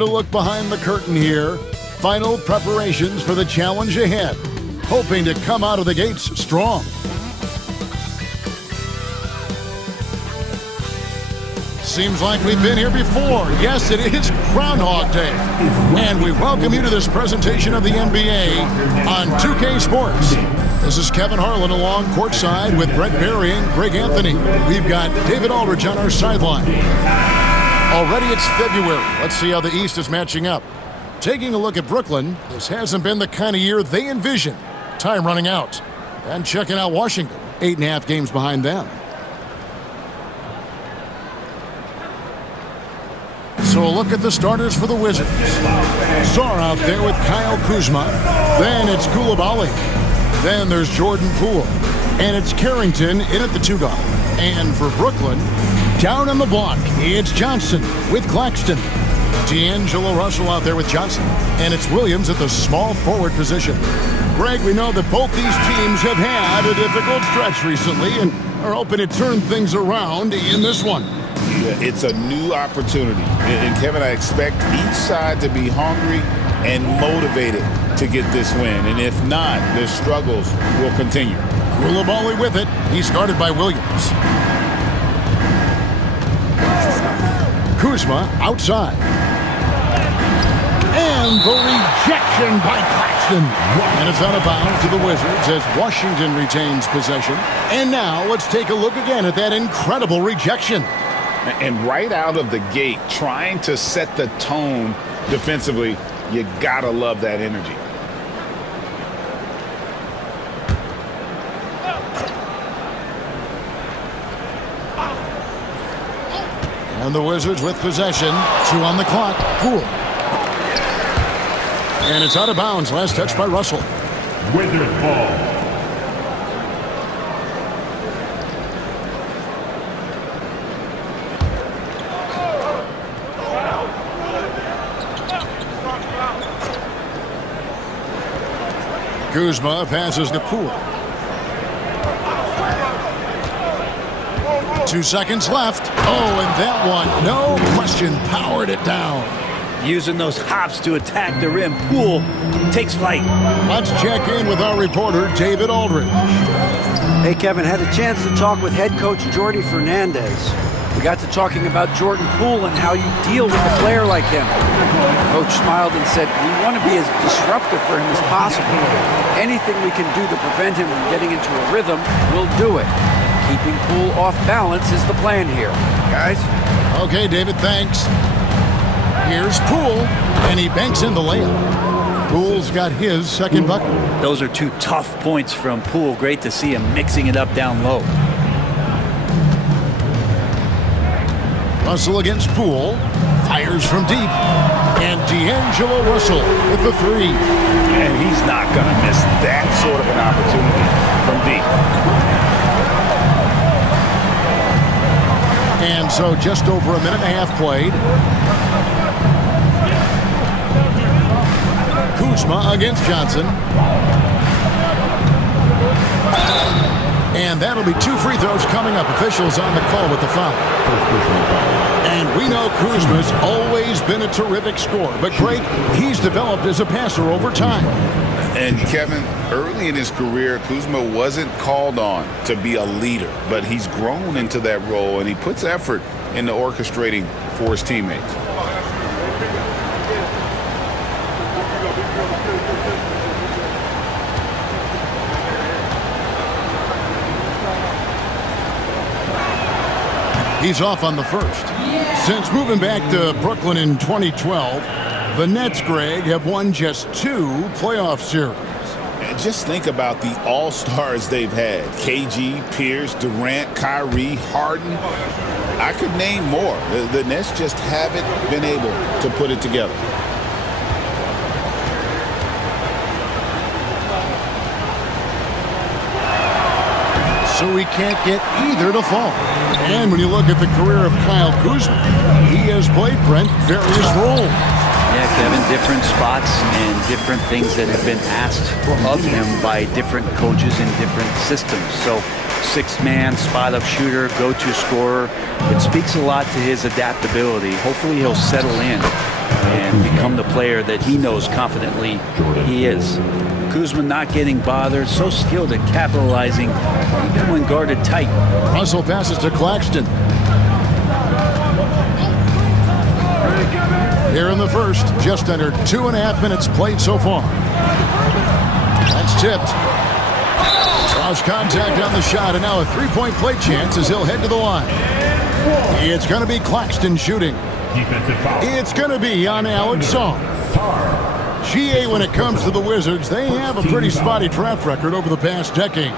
to look behind the curtain here. Final preparations for the challenge ahead. Hoping to come out of the gates strong. Seems like we've been here before. Yes, it is Groundhog Day. And we welcome you to this presentation of the NBA on 2K Sports. This is Kevin Harlan along courtside with Brett Berry and Greg Anthony. We've got David Aldridge on our sideline. Already it's February. Let's see how the East is matching up. Taking a look at Brooklyn, this hasn't been the kind of year they envisioned. Time running out. And checking out Washington, 8.5 games behind them. So a look at the starters for the Wizards. Sarr out there with Kyle Kuzma. Then it's Coulibaly. Then there's Jordan Poole. And it's Carrington in at the 2 guard. And for Brooklyn, down on the block, it's Johnson with Claxton. D'Angelo Russell out there with Johnson. And it's Williams at the small forward position. Greg, we know that both these teams have had a difficult stretch recently and are hoping to turn things around in this one. Yeah, it's a new opportunity. And Kevin, I expect each side to be hungry and motivated to get this win. And if not, their struggles will continue. Coulibaly with it. He's guarded by Williams. Kuzma outside. And the rejection by Claxton. And it's out of bounds to the Wizards as Washington retains possession. And now let's take a look again at that incredible rejection. And right out of the gate, trying to set the tone defensively, you gotta love that energy. And the Wizards with possession. 2 on the clock. Poole. And it's out of bounds. Last touch by Russell. Wizards ball. Kuzma passes to Poole. 2 seconds left. Oh, and that one, no question, powered it down. Using those hops to attack the rim. Poole takes flight. Let's check in with our reporter, David Aldridge. Hey, Kevin, had a chance to talk with head coach Jordi Fernandez. We got to talking about Jordan Poole and how you deal with a player like him. Coach smiled and said, we want to be as disruptive for him as possible. Anything we can do to prevent him from getting into a rhythm, we'll do it. Keeping Poole off balance is the plan here. Guys? Okay, David, thanks. Here's Poole, and he banks in the layup. Poole's got his second bucket. Those are 2 tough points from Poole. Great to see him mixing it up down low. Russell against Poole. Fires from deep. And D'Angelo Russell with the 3. And he's not going to miss that sort of an opportunity from deep. And so just over a minute and a half played. Kuzma against Johnson. And that'll be 2 free throws coming up. Officials on the call with the foul. And we know Kuzma's always been a terrific scorer. But, Greg, he's developed as a passer over time. And, Kevin, early in his career, Kuzma wasn't called on to be a leader. But he's grown into that role, and he puts effort into orchestrating for his teammates. He's off on the first. Since moving back to Brooklyn in 2012, the Nets, Greg, have won just 2 playoff series. And just think about the all-stars they've had. KG, Pierce, Durant, Kyrie, Harden. I could name more. The Nets just haven't been able to put it together. So we can't get either to fall. And when you look at the career of Kyle Kuzma, he has played, Brent, various roles. Yeah, Kevin, different spots and different things that have been asked of him by different coaches in different systems. So 6-man, spot-up shooter, go-to scorer. It speaks a lot to his adaptability. Hopefully he'll settle in and become the player that he knows confidently he is. Kuzma not getting bothered, so skilled at capitalizing, even when guarded tight. Russell passes to Claxton. Here in the first, just under 2.5 minutes played so far. That's tipped. Cross contact on the shot, and now a three-point play chance as he'll head to the line. It's going to be Claxton shooting. Defensive foul. It's going to be on Alex Song. GA, when it comes to the Wizards, they have a pretty spotty track record over the past decade.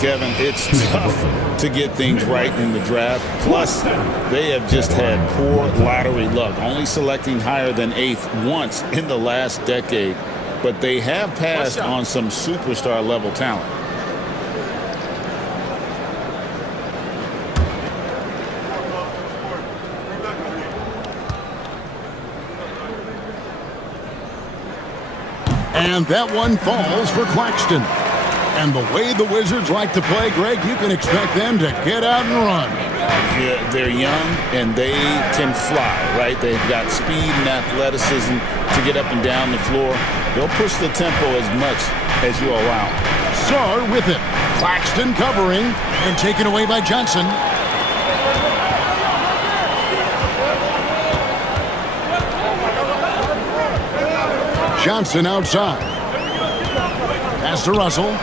Kevin, it's tough to get things right in the draft. Plus, they have just had poor lottery luck, only selecting higher than 8th once in the last decade. But they have passed on some superstar-level talent. And that one falls for Claxton. And the way the Wizards like to play, Greg, you can expect them to get out and run. Yeah, they're young and they can fly, right? They've got speed and athleticism to get up and down the floor. They'll push the tempo as much as you allow. Sarr with it. Claxton covering and taken away by Johnson. Johnson outside. Pass to Russell.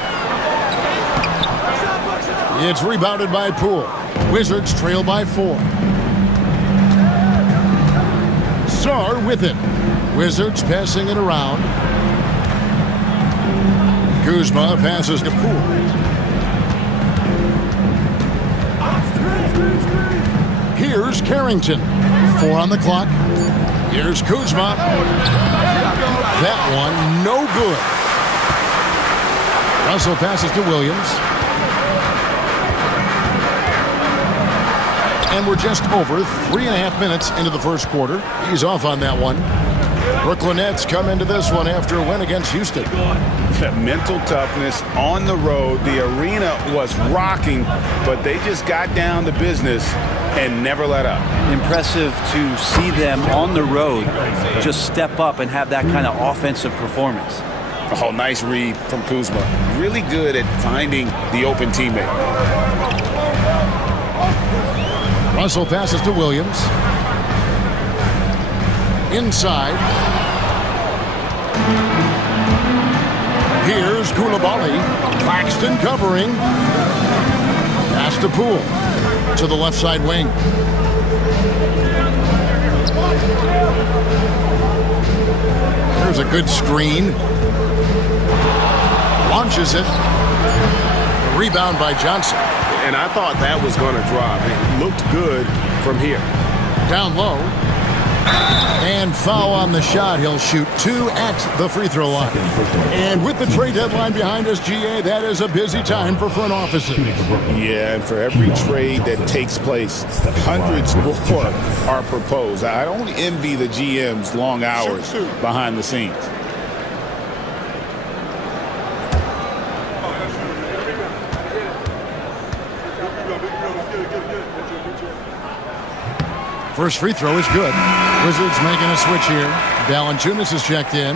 It's rebounded by Poole. Wizards trail by 4. Sarr with it. Wizards passing it around. Kuzma passes to Poole. Here's Carrington. 4 on the clock. Here's Kuzma. That one, no good. Russell passes to Williams. And we're just over 3.5 minutes into the first quarter. He's off on that one. Brooklyn Nets come into this one after a win against Houston. Mental toughness on the road. The arena was rocking, but they just got down to business and never let up. Impressive to see them on the road just step up and have that kind of offensive performance. Oh, nice read from Kuzma. Really good at finding the open teammate. Russell passes to Williams. Inside. Here's Koulibaly. Claxton covering. Pass to Poole. To the left side wing. There's a good screen. Launches it. Rebound by Johnson. And I thought that was going to drop. It looked good from here. Down low. And foul on the shot. He'll shoot 2 at the free throw line. And with the trade deadline behind us, GA, that is a busy time for front offices. Yeah, and for every trade that takes place, hundreds more are proposed. I don't envy the GM's long hours behind the scenes. First free throw is good. Wizards making a switch here. Valanciunas is checked in.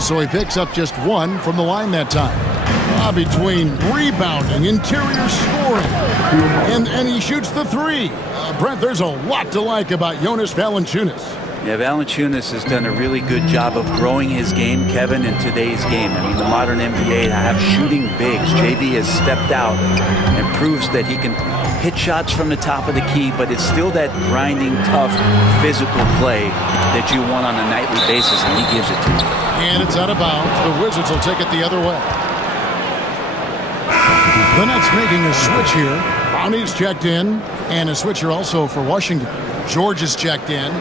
So he picks up just 1 from the line that time. Between rebounding, interior scoring, and he shoots the 3. Brent, there's a lot to like about Jonas Valanciunas. Yeah, Valanciunas has done a really good job of growing his game, Kevin, in today's game. I mean, the modern NBA have shooting bigs. JV has stepped out and proves that he can hit shots from the top of the key, but it's still that grinding, tough, physical play that you want on a nightly basis, and he gives it to you. And it's out of bounds. The Wizards will take it the other way. The Nets making a switch here. Brownie's checked in, and a switcher also for Washington. George is checked in.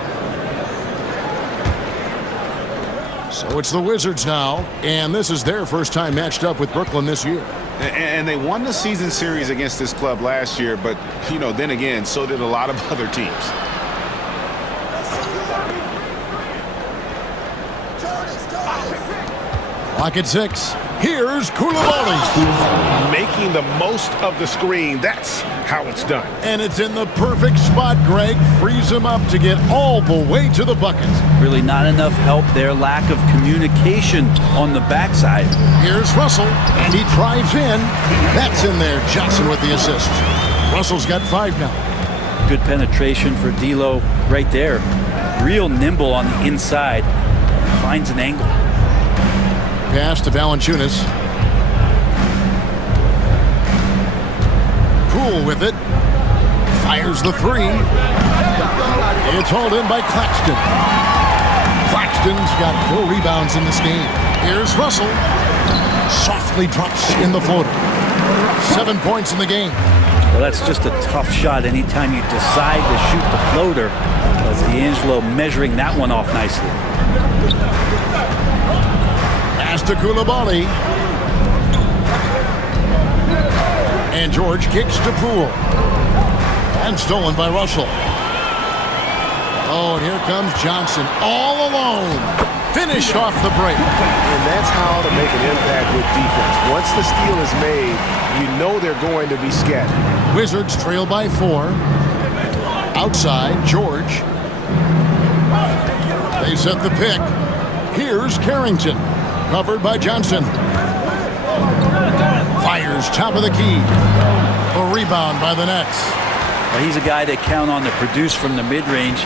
So it's the Wizards now, and this is their first time matched up with Brooklyn this year. And they won the season series against this club last year, but, then again, so did a lot of other teams. Clock at 6. Here's Koulibaly. Making the most of the screen. That's how it's done. And it's in the perfect spot, Greg. Frees him up to get all the way to the bucket. Really not enough help there. Lack of communication on the backside. Here's Russell, and he drives in. That's in there. Johnson with the assist. Russell's got 5 now. Good penetration for D'Lo right there. Real nimble on the inside. Finds an angle. Pass to Valanciunas. Poole with it. Fires the 3. It's hauled in by Claxton. Claxton's got 4 rebounds in this game. Here's Russell. Softly drops in the floater. 7 points in the game. Well, that's just a tough shot anytime you decide to shoot the floater. That's D'Angelo measuring that one off nicely. Pass to Koulibaly. And George kicks to Poole. And stolen by Russell. Oh, and here comes Johnson all alone. Finished off the break. And that's how to make an impact with defense. Once the steal is made, you know they're going to be scattered. Wizards trail by 4. Outside, George. They set the pick. Here's Carrington. Covered by Johnson. Fires top of the key. A rebound by the Nets. Well, he's a guy that count on to produce from the mid-range.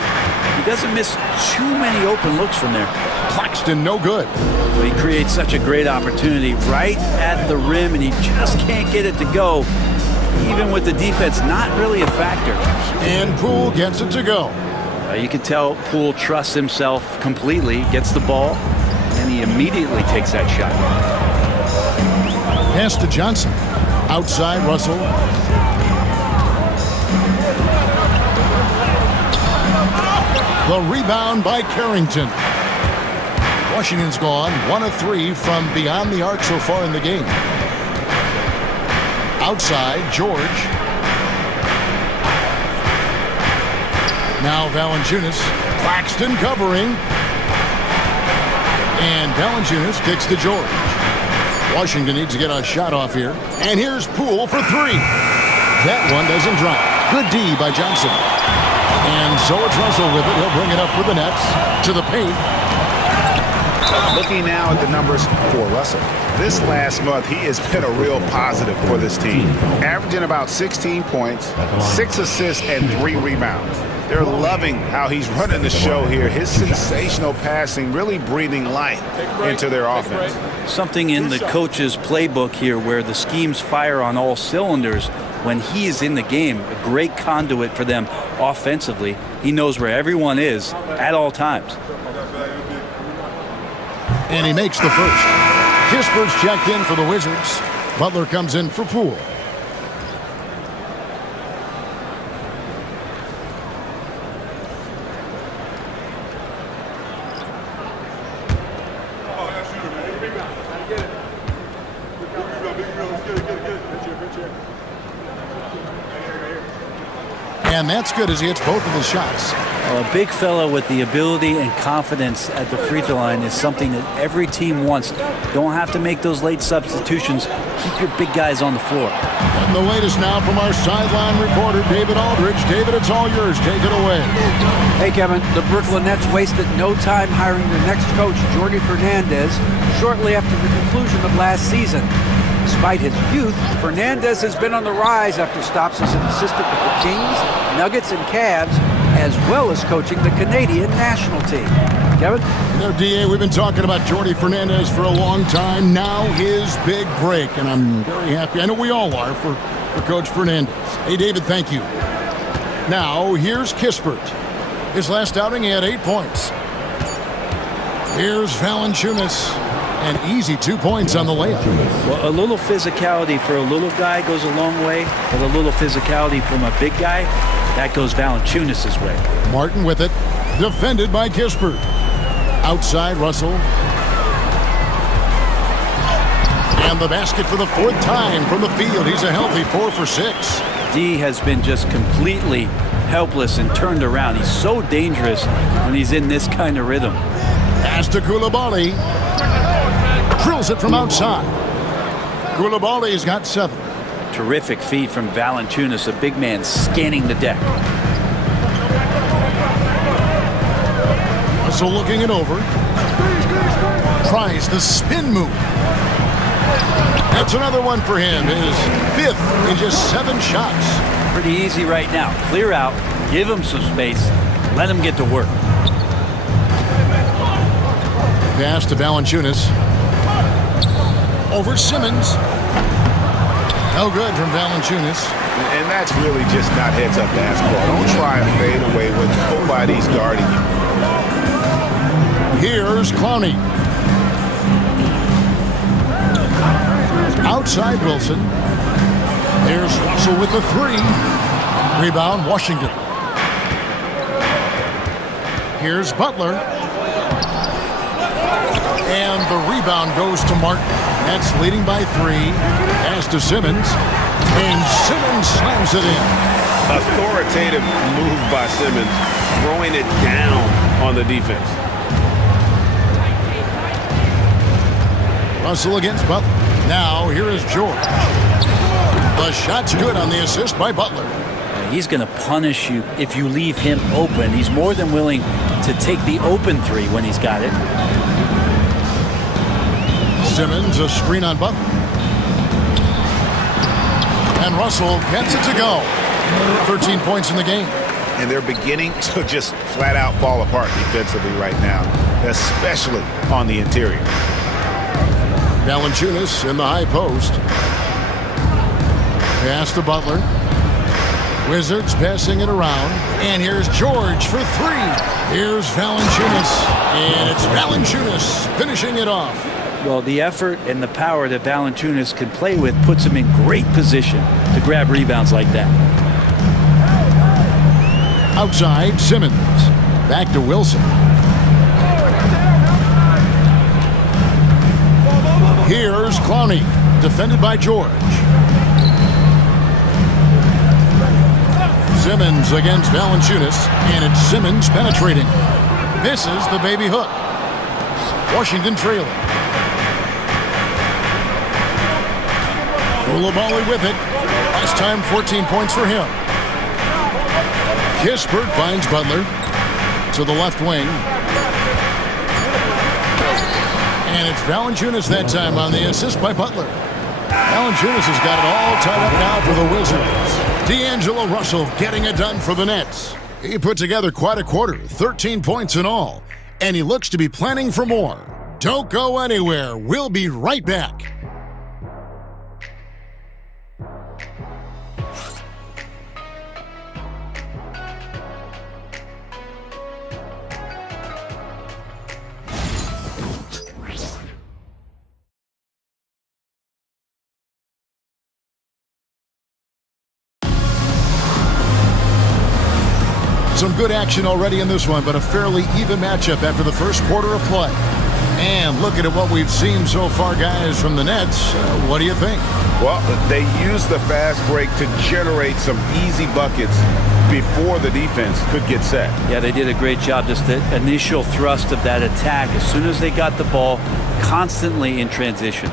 He doesn't miss too many open looks from there. Claxton, no good. But he creates such a great opportunity right at the rim, and he just can't get it to go. Even with the defense, not really a factor. And Poole gets it to go. You can tell Poole trusts himself completely, gets the ball, and he immediately takes that shot. Pass to Johnson. Outside, Russell. The rebound by Carrington. Washington's gone 1 of 3 from beyond the arc so far in the game. Outside, George. Now Valanciunas. Claxton covering. And Valanciunas kicks to George. Washington needs to get a shot off here. And here's Poole for 3. That one doesn't drop. Good D by Johnson. And so it's Russell with it. He'll bring it up for the Nets. To the paint. Looking now at the numbers for Russell. This last month, he has been a real positive for this team. Averaging about 16 points, 6 assists, and 3 rebounds. They're loving how he's running the show here. His sensational passing really breathing life into their offense. Something in the coach's playbook here where the schemes fire on all cylinders. When he is in the game, a great conduit for them offensively. He knows where everyone is at all times. And he makes the first. Kispert's checked in for the Wizards. Butler comes in for Poole. And that's good as he hits both of his shots. A big fella with the ability and confidence at the free throw line is something that every team wants. Don't have to make those late substitutions. Keep your big guys on the floor. And the latest now from our sideline reporter, David Aldridge. David, it's all yours. Take it away. Hey, Kevin, the Brooklyn Nets wasted no time hiring their next coach, Jordi Fernandez, shortly after the conclusion of last season. Despite his youth, Fernandez has been on the rise after stops as an assistant with the Kings, Nuggets, and Cavs, as well as coaching the Canadian national team. Kevin? You know, DA, we've been talking about Jordi Fernandez for a long time. Now his big break, and I'm very happy. I know we all are for Coach Fernandez. Hey, David, thank you. Now, here's Kispert. His last outing, he had 8 points. Here's Valanciunas. An easy 2 points on the layup. Well, a little physicality for a little guy goes a long way, but a little physicality from a big guy, that goes Valanciunas' way. Martin with it. Defended by Kispert. Outside, Russell. And the basket for the 4th time from the field. He's a healthy 4 for 6. D has been just completely helpless and turned around. He's so dangerous when he's in this kind of rhythm. Pass to Koulibaly. Drills it from outside. Koulibaly's got 7. Terrific feed from Valanciunas, a big man scanning the deck. Russell looking it over. Tries the spin move. That's another one for him. His 5th in just 7 shots. Pretty easy right now. Clear out, give him some space, let him get to work. Pass to Valanciunas. Over Simmons. No good from Valanciunas. And that's really just not heads-up basketball. Don't try and fade away when nobody's guarding you. Here's Clowney. Outside Wilson. Here's Russell with the 3. Rebound, Washington. Here's Butler. And the rebound goes to Martin. That's leading by 3. Pass to Simmons. And Simmons slams it in. Authoritative move by Simmons, throwing it down on the defense. Russell against Butler. Now, here is George. The shot's good on the assist by Butler. He's going to punish you if you leave him open. He's more than willing to take the open 3 when he's got it. Simmons, a screen on Butler. And Russell gets it to go. 13 points in the game. And they're beginning to just flat out fall apart defensively right now, especially on the interior. Valanciunas in the high post. Pass to Butler. Wizards passing it around. And here's George for 3. Here's Valanciunas. And it's Valanciunas finishing it off. Well, the effort and the power that Valanciunas can play with puts him in great position to grab rebounds like that. Outside, Simmons. Back to Wilson. Here's Clowney, defended by George. Simmons against Valanciunas, and it's Simmons penetrating. Misses the baby hook. Washington trailing. Koulibaly with it. Last time, 14 points for him. Kispert finds Butler to the left wing. And it's Valanciunas that time on the assist by Butler. Valanciunas has got it all tied up now for the Wizards. D'Angelo Russell getting it done for the Nets. He put together quite a quarter, 13 points in all. And he looks to be planning for more. Don't go anywhere. We'll be right back. Some good action already in this one, but a fairly even matchup after the first quarter of play. And looking at what we've seen so far, guys, from the Nets, what do you think? Well, they used the fast break to generate some easy buckets before the defense could get set. Yeah, they did a great job. Just the initial thrust of that attack, as soon as they got the ball, constantly in transition.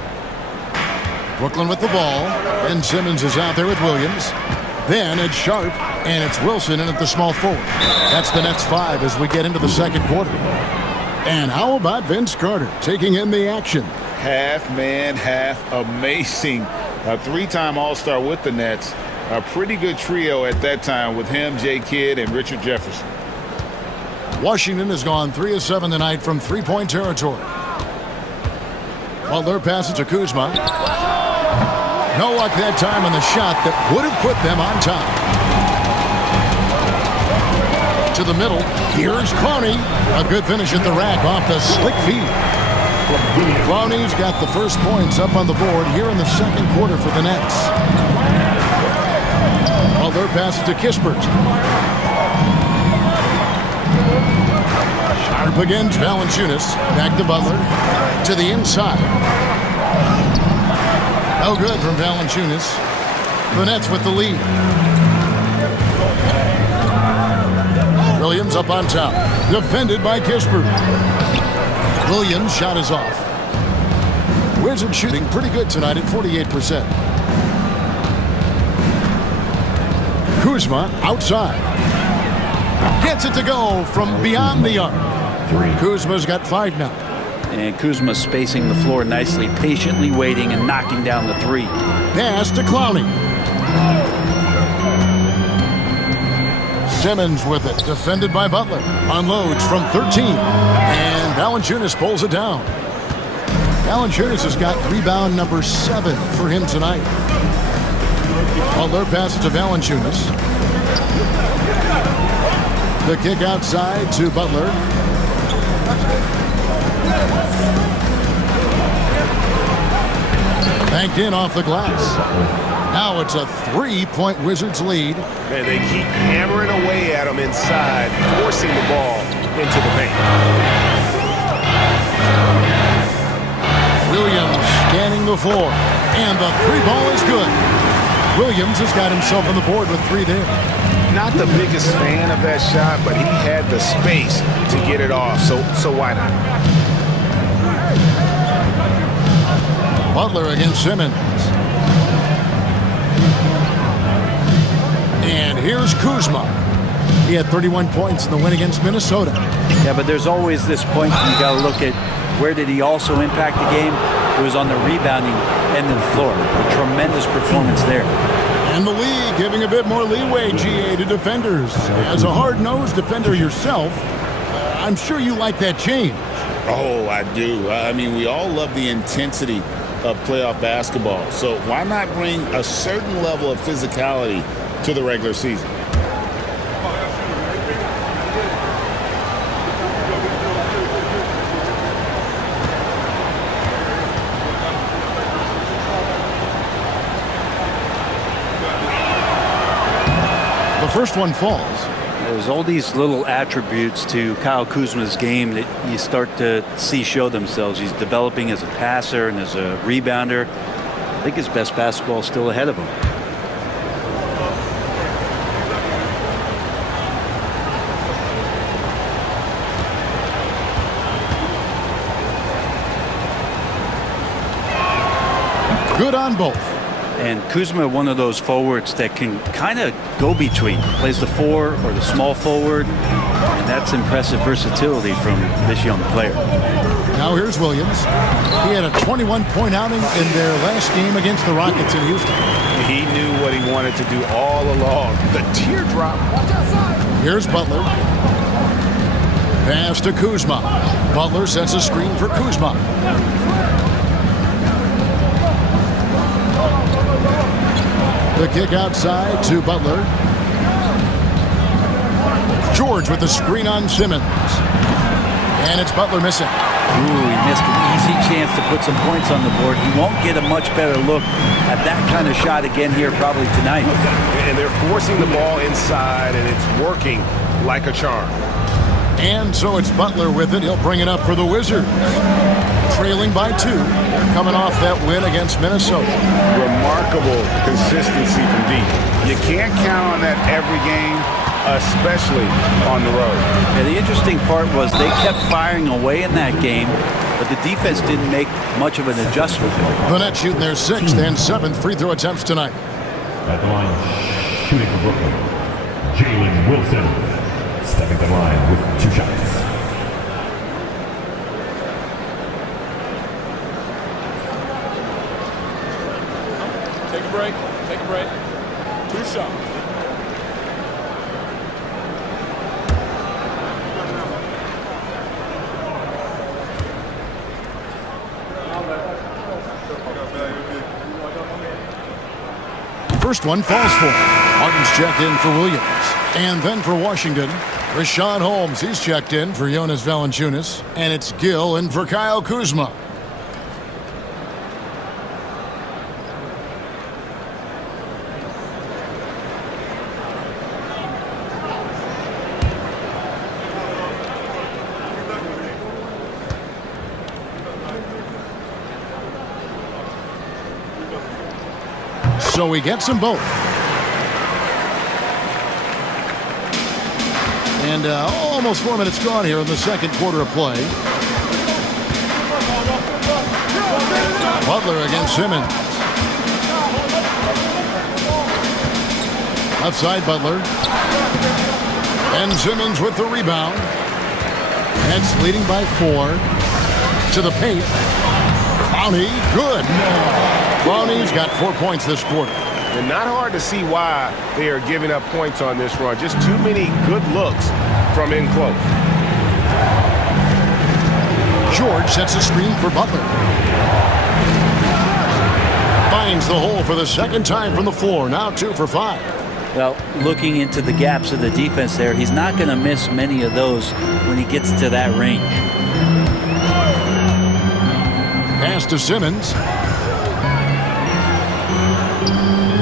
Brooklyn with the ball, and Simmons is out there with Williams. Then it's Sharp, and it's Wilson in at the small forward. That's the Nets 5 as we get into the second quarter. And how about Vince Carter taking in the action? Half man, half amazing. A 3-time All-Star with the Nets. A pretty good trio at that time with him, Jay Kidd, and Richard Jefferson. Washington has gone 3 of 7 tonight from three-point territory. Butler passes to Kuzma. No luck that time on the shot that would have put them on top. To the middle, here's Clowney. A good finish at the rack off the slick feed. Clowney's got the first points up on the board here in the second quarter for the Nets. Butler passes to Kispert. Sharp against Valanciunas. Back to Butler. To the inside. No good from Valanciunas. The Nets with the lead. Williams up on top. Defended by Kispert. Williams' shot is off. Wizards shooting pretty good tonight at 48%. Kuzma outside. Gets it to go from beyond the arc. Kuzma's got 5 now. And Kuzma spacing the floor nicely, patiently waiting and knocking down the 3. Pass to Clowney. Simmons with it, defended by Butler. Unloads from 13. And Valanciunas pulls it down. Valanciunas has got rebound number 7 for him tonight. Butler passes to Valanciunas. The kick outside to Butler. Banked in off the glass. Now it's a 3-point Wizards lead. And they keep hammering away at him inside, forcing the ball into the paint. Williams scanning the floor. And the 3 ball is good. Williams has got himself on the board with 3 there. Not the biggest fan of that shot, but he had the space to get it off, so why not? Butler against Simmons. And here's Kuzma. He had 31 points in the win against Minnesota. Yeah, but there's always this point you got to look at where did he also impact the game? It was on the rebounding end of the floor. A tremendous performance there. And the league giving a bit more leeway, GA, to defenders. As a hard-nosed defender yourself, I'm sure you like that change. Oh, I do. I mean, we all love the intensity of playoff basketball. So why not bring a certain level of physicality to the regular season? The first one falls. There's all these little attributes to Kyle Kuzma's game that you start to see show themselves. He's developing as a passer and as a rebounder. I think his best basketball is still ahead of him. Good on both. And Kuzma, one of those forwards that can kind of go between. Plays the 4 or the small forward. And that's impressive versatility from this young player. Now here's Williams. He had a 21-point outing in their last game against the Rockets in Houston. He knew what he wanted to do all along. The teardrop. Here's Butler. Pass to Kuzma. Butler sets a screen for Kuzma. The kick outside to Butler. George with the screen on Simmons. And it's Butler missing. Ooh, he missed an easy chance to put some points on the board. He won't get a much better look at that kind of shot again here probably tonight. And they're forcing the ball inside, and it's working like a charm. And so it's Butler with it. He'll bring it up for the Wizards. Trailing by 2. They're coming off that win against Minnesota. Remarkable consistency from deep. You can't count on that every game, especially on the road. Yeah, the interesting part was they kept firing away in that game, but the defense didn't make much of an adjustment. The Nets shooting their 6th and 7th free throw attempts tonight. At the line, shooting for Brooklyn, Jalen Wilson. Stepping to the line with 2 shots. Take a break. Take a break. 2 shots. First one falls for him. Martin's checked in for Williams. And then for Washington, Rashawn Holmes. He's checked in for Jonas Valanciunas. And it's Gill in for Kyle Kuzma. So he gets them both. And almost 4 minutes gone here in the second quarter of play. Butler against Simmons. Left side, Butler. And Simmons with the rebound. Nets leading by 4. To the paint. Clowney, good. Clowney's got 4 points this quarter. And not hard to see why they are giving up points on this run. Just too many good looks from in close. George sets a screen for Butler. Finds the hole for the second time from the floor. Now 2 for 5. Well, looking into the gaps of the defense there, he's not going to miss many of those when he gets to that range. Pass to Simmons.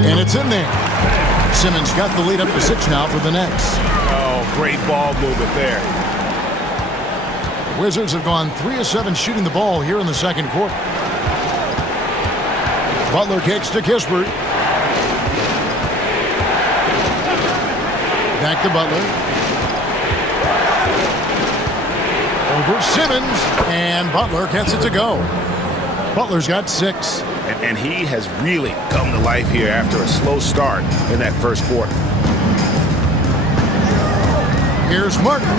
And it's in there. Simmons got the lead up to 6 now for the Nets. Oh, great ball movement there. The Wizards have gone 3 of 7 shooting the ball here in the second quarter. Butler kicks to Kispert. Back to Butler. Over Simmons. And Butler gets it to go. Butler's got 6. And he has really come to life here after a slow start in that first quarter. Here's Martin.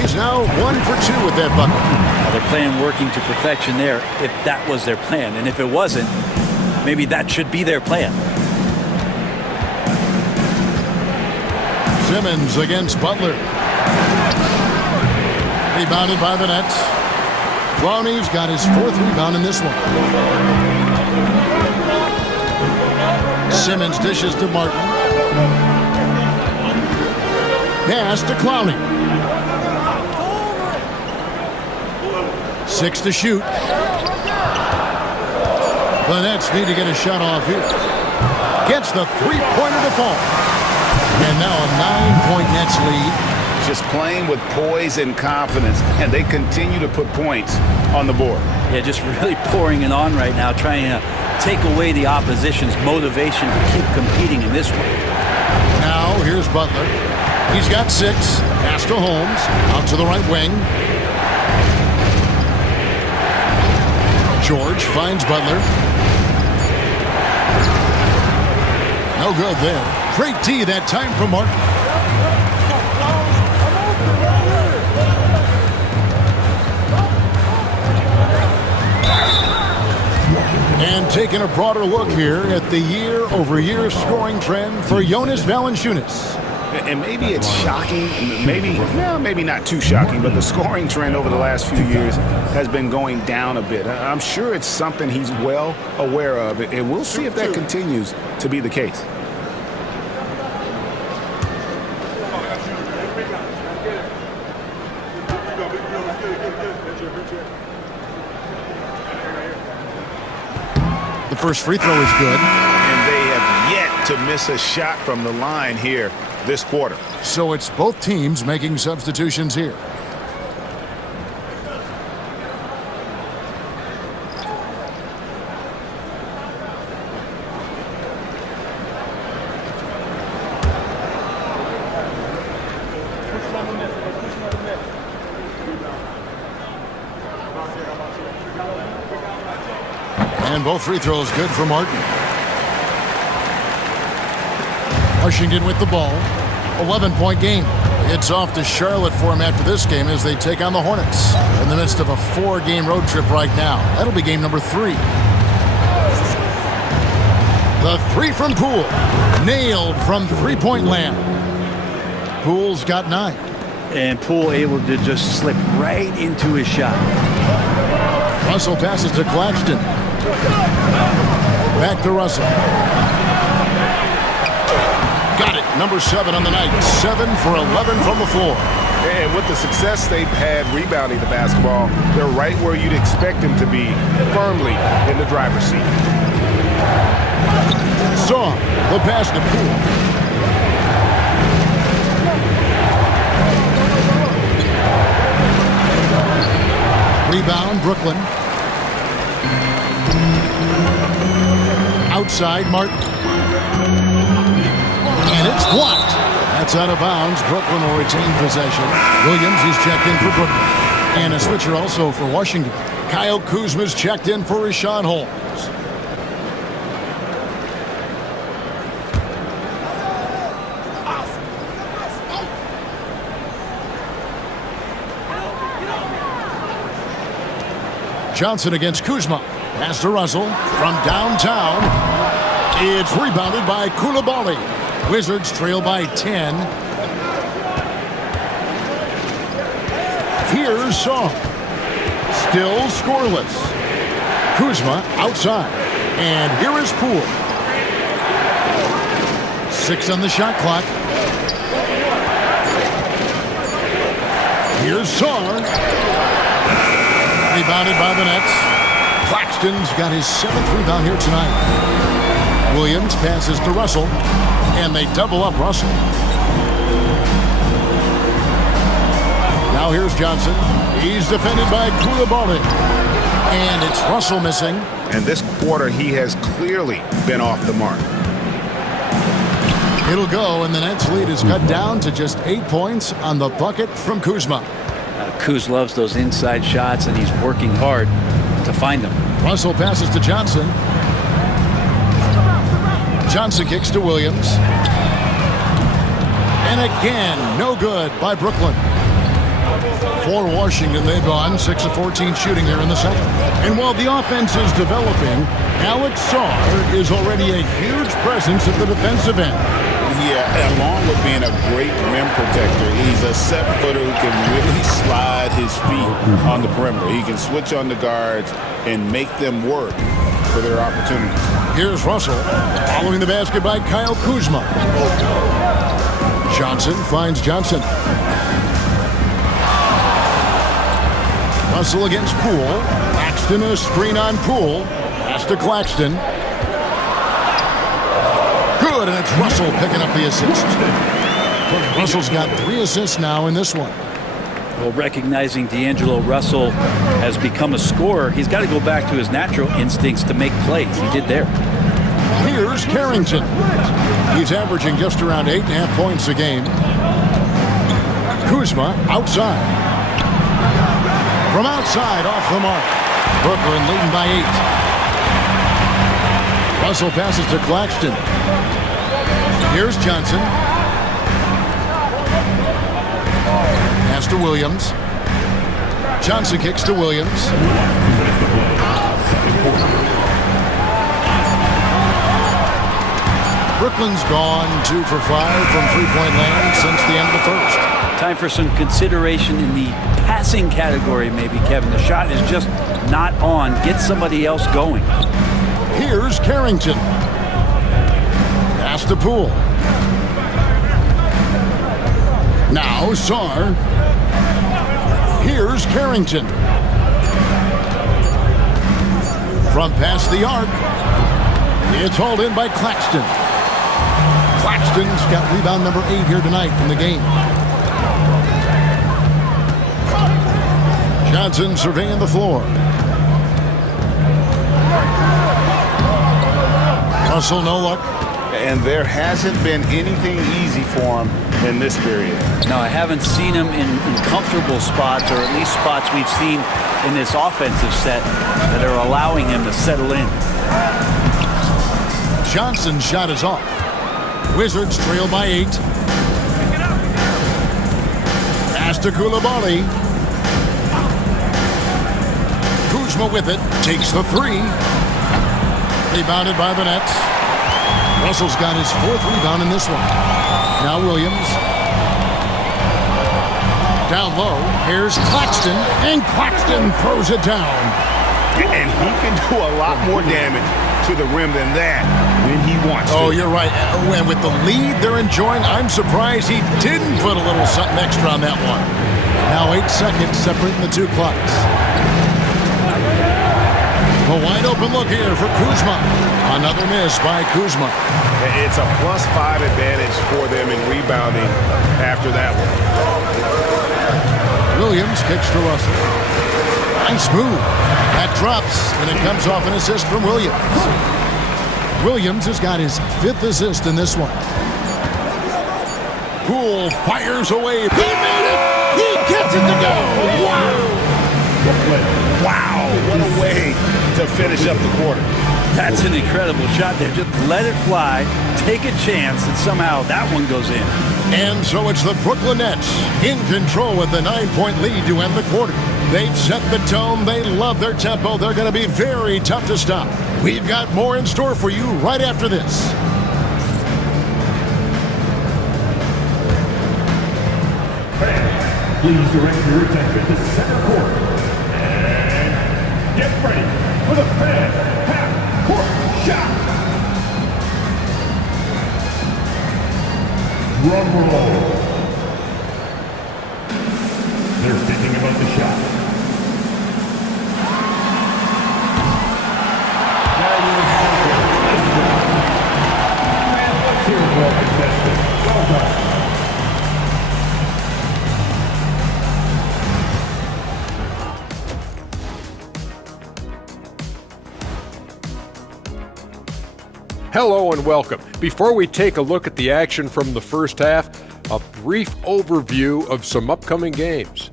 He's now 1 for 2 with that bucket. Now they're playing working to perfection there if that was their plan. And if it wasn't, maybe that should be their plan. Simmons against Butler. Rebounded by the Nets. Clowney's got his 4th rebound in this one. Simmons dishes to Martin. Pass to Clowney. 6 to shoot. The Nets need to get a shot off here. Gets the three-pointer to fall. And now a 9-point Nets lead. Just playing with poise and confidence, and they continue to put points on the board. Yeah, just really pouring it on right now, trying to take away the opposition's motivation to keep competing in this one. Now here's Butler. He's got 6. Pass to Holmes. Out to the right wing. George finds Butler. No good there. Great D that time from Martin. And taking a broader look here at the year-over-year scoring trend for Jonas Valanciunas. And maybe it's shocking, maybe not too shocking, but the scoring trend over the last few years has been going down a bit. I'm sure it's something he's well aware of, and we'll see if that continues to be the case. The first free throw is good. And they have yet to miss a shot from the line here this quarter. So it's both teams making substitutions here. And both free throws good for Martin. Washington with the ball. 11-point game. It's off to Charlotte for him after this game as they take on the Hornets. In the midst of a 4-game road trip right now. That'll be game number 3. The 3 from Poole. Nailed from three-point land. Poole's got 9. And Poole able to just slip right into his shot. Russell passes to Claxton. Back to Russell. Got it. Number 7 on the night. 7 for 11 from the floor. And with the success they've had rebounding the basketball, they're right where you'd expect them to be, firmly in the driver's seat. Song. The pass to Poole. Rebound, Brooklyn. Outside, Martin. And it's blocked. That's out of bounds. Brooklyn will retain possession. Williams, he's checked in for Brooklyn. And a switcher also for Washington. Kyle Kuzma's checked in for Richaun Holmes. Johnson against Kuzma. Pass to Russell from downtown. It's rebounded by Coulibaly. Wizards trail by 10. Here's Song. Still scoreless. Kuzma outside. And here is Poole. 6 on the shot clock. Here's Song. Rebounded by the Nets. Claxton's got his 7th rebound here tonight. Williams passes to Russell, and they double up Russell. Now here's Johnson. He's defended by Coulibaly. And it's Russell missing. And this quarter, he has clearly been off the mark. It'll go, and the Nets lead is cut down to just 8 points on the bucket from Kuzma. Kuz loves those inside shots, and he's working hard to find them. Russell passes to Johnson. Johnson kicks to Williams. And again, no good by Brooklyn. For Washington, they've gone 6 of 14 shooting here in the second. And while the offense is developing, Alex Sarr is already a huge presence at the defensive end. Yeah, along with being a great rim protector, he's a 7-footer who can really slide his feet on the perimeter. He can switch on the guards and make them work for their opportunities. Here's Russell, following the basket by Kyle Kuzma. Johnson finds Johnson. Russell against Poole. Claxton a screen on Poole. Pass to Claxton. Good, and it's Russell picking up the assist. Russell's got 3 assists now in this one. Well, recognizing D'Angelo Russell has become a scorer, he's got to go back to his natural instincts to make plays. He did there. Here's Carrington. He's averaging just around 8.5 points a game. Kuzma outside. From outside, off the mark. Brooklyn leading by 8. Russell passes to Claxton. Here's Johnson. Pass to Williams. Johnson kicks to Williams. Brooklyn's gone 2 for 5 from three-point land since the end of the first. Time for some consideration in the passing category, maybe, Kevin. The shot is just not on. Get somebody else going. Here's Carrington. Pass to Poole. Now Sarr. Here's Carrington. From past the arc. It's hauled in by Claxton. Claxton's got rebound number 8 here tonight in the game. Johnson surveying the floor. Russell, no luck. And there hasn't been anything easy for him in this period. No, I haven't seen him in comfortable spots, or at least spots we've seen in this offensive set that are allowing him to settle in. Johnson's shot is off. Wizards trail by 8. Pass to Coulibaly. Kuzma with it. Takes the 3. Rebounded by the Nets. Russell's got his 4th rebound in this one. Now Williams. Down low. Here's Claxton. And Claxton throws it down. And he can do a lot more damage to the rim than that when he wants to. Oh, you're right. And with the lead they're enjoying, I'm surprised he didn't put a little something extra on that one. Now 8 seconds separating the 2 clocks. A wide open look here for Kuzma. Another miss by Kuzma. It's a +5 advantage for them in rebounding after that one. Williams kicks to Russell. Nice move. That drops, and it comes off an assist from Williams. Williams has got his 5th assist in this one. Poole fires away. He made it! He gets it to go! Wow! Wow, what a way to finish up the quarter. That's an incredible shot there. Just let it fly, take a chance, and somehow that one goes in. And so it's the Brooklyn Nets in control with the 9-point lead to end the quarter. They've set the tone. They love their tempo. They're going to be very tough to stop. We've got more in store for you right after this. Fans, please direct your attention to center court. And get ready for the fan half-court shot. Drum roll. They're thinking about the shot. Here's what contestant. Well done. Hello and welcome. Before we take a look at the action from the first half, a brief overview of some upcoming games.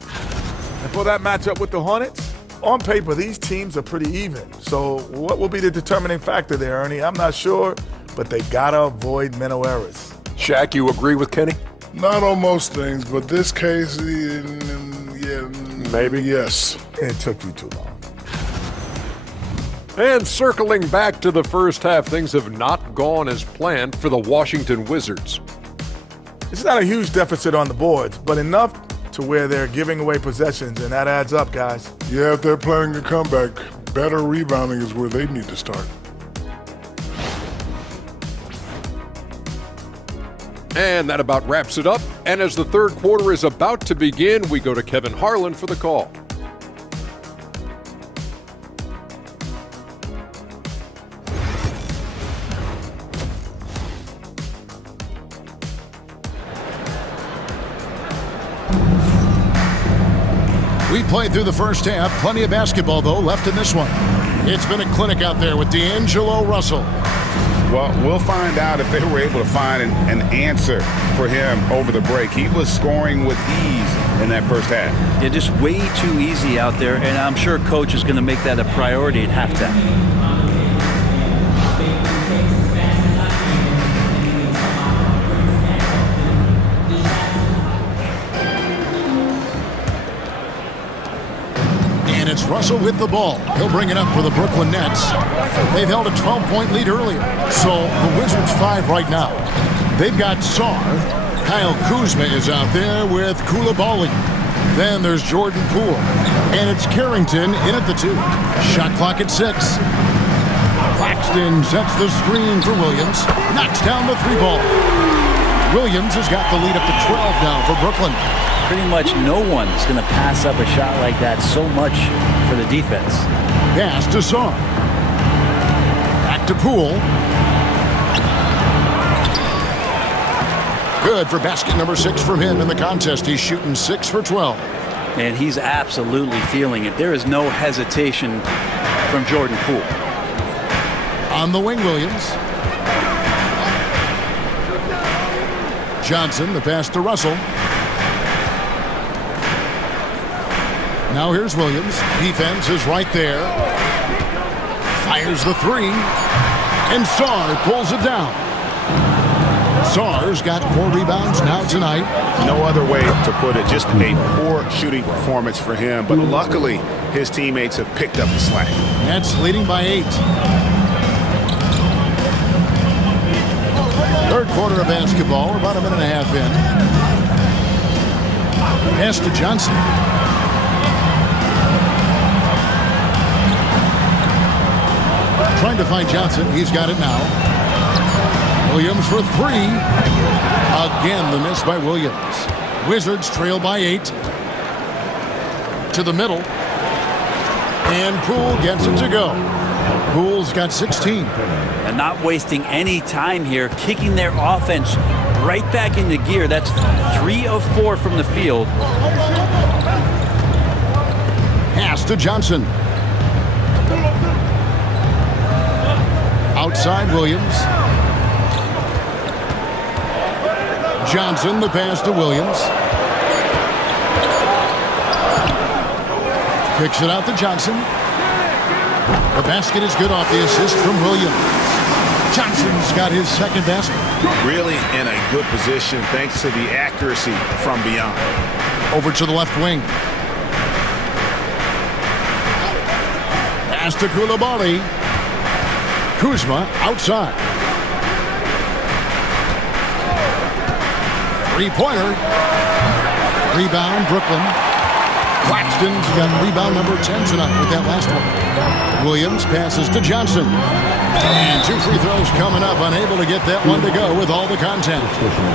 And for that matchup with the Hornets, on paper, these teams are pretty even. So what will be the determining factor there, Ernie? I'm not sure, but they gotta avoid mental errors. Shaq, you agree with Kenny? Not on most things, but this case, yeah, Maybe. yes. It took you too long. And circling back to the first half, things have not gone as planned for the Washington Wizards. It's not a huge deficit on the boards, but enough to where they're giving away possessions, and that adds up, guys. Yeah, if they're planning a comeback, better rebounding is where they need to start. And that about wraps it up. And as the third quarter is about to begin, we go to Kevin Harlan for the call. We played through the first half. Plenty of basketball, though, left in this one. It's been a clinic out there with D'Angelo Russell. Well, we'll find out if they were able to find an answer for him over the break. He was scoring with ease in that first half. Yeah, just way too easy out there, and I'm sure Coach is going to make that a priority at halftime. It's Russell with the ball. He'll bring it up for the Brooklyn Nets. They've held a 12-point lead earlier, so the Wizards 5 right now. They've got Sarr. Kyle Kuzma is out there with Coulibaly. Then there's Jordan Poole. And it's Carrington in at the 2. Shot clock at 6. Claxton sets the screen for Williams. Knocks down the 3-ball. Williams has got the lead up to 12 now for Brooklyn. Pretty much no one's going to pass up a shot like that so much for the defense. Pass to Sarr. Back to Poole. Good for basket number 6 from him in the contest. He's shooting 6 for 12. And he's absolutely feeling it. There is no hesitation from Jordan Poole. On the wing, Williams. Johnson, the pass to Russell. Now here's Williams. Defense is right there. Fires the 3. And Sarr pulls it down. Sarr's got 4 rebounds now tonight. No other way to put it. Just a poor shooting performance for him. But luckily, his teammates have picked up the slack. Nets leading by 8. Third quarter of basketball. We're about a minute and a half in. Pass to Johnson. Trying to find Johnson. He's got it now. Williams for 3. Again, the miss by Williams. Wizards trail by 8. To the middle. And Poole gets it to go. Poole's got 16. And not wasting any time here, kicking their offense right back into gear. That's 3 of 4 from the field. Pass to Johnson. Outside Williams. Johnson, the pass to Williams. Kicks it out to Johnson. The basket is good off the assist from Williams. Johnson's got his second basket. Really in a good position thanks to the accuracy from beyond. Over to the left wing. Pass to Koulibaly. Kuzma outside. Three-pointer. Rebound, Brooklyn. Claxton's got rebound number 10 tonight with that last one. Williams passes to Johnson. And 2 free throws coming up, unable to get that one to go with all the content.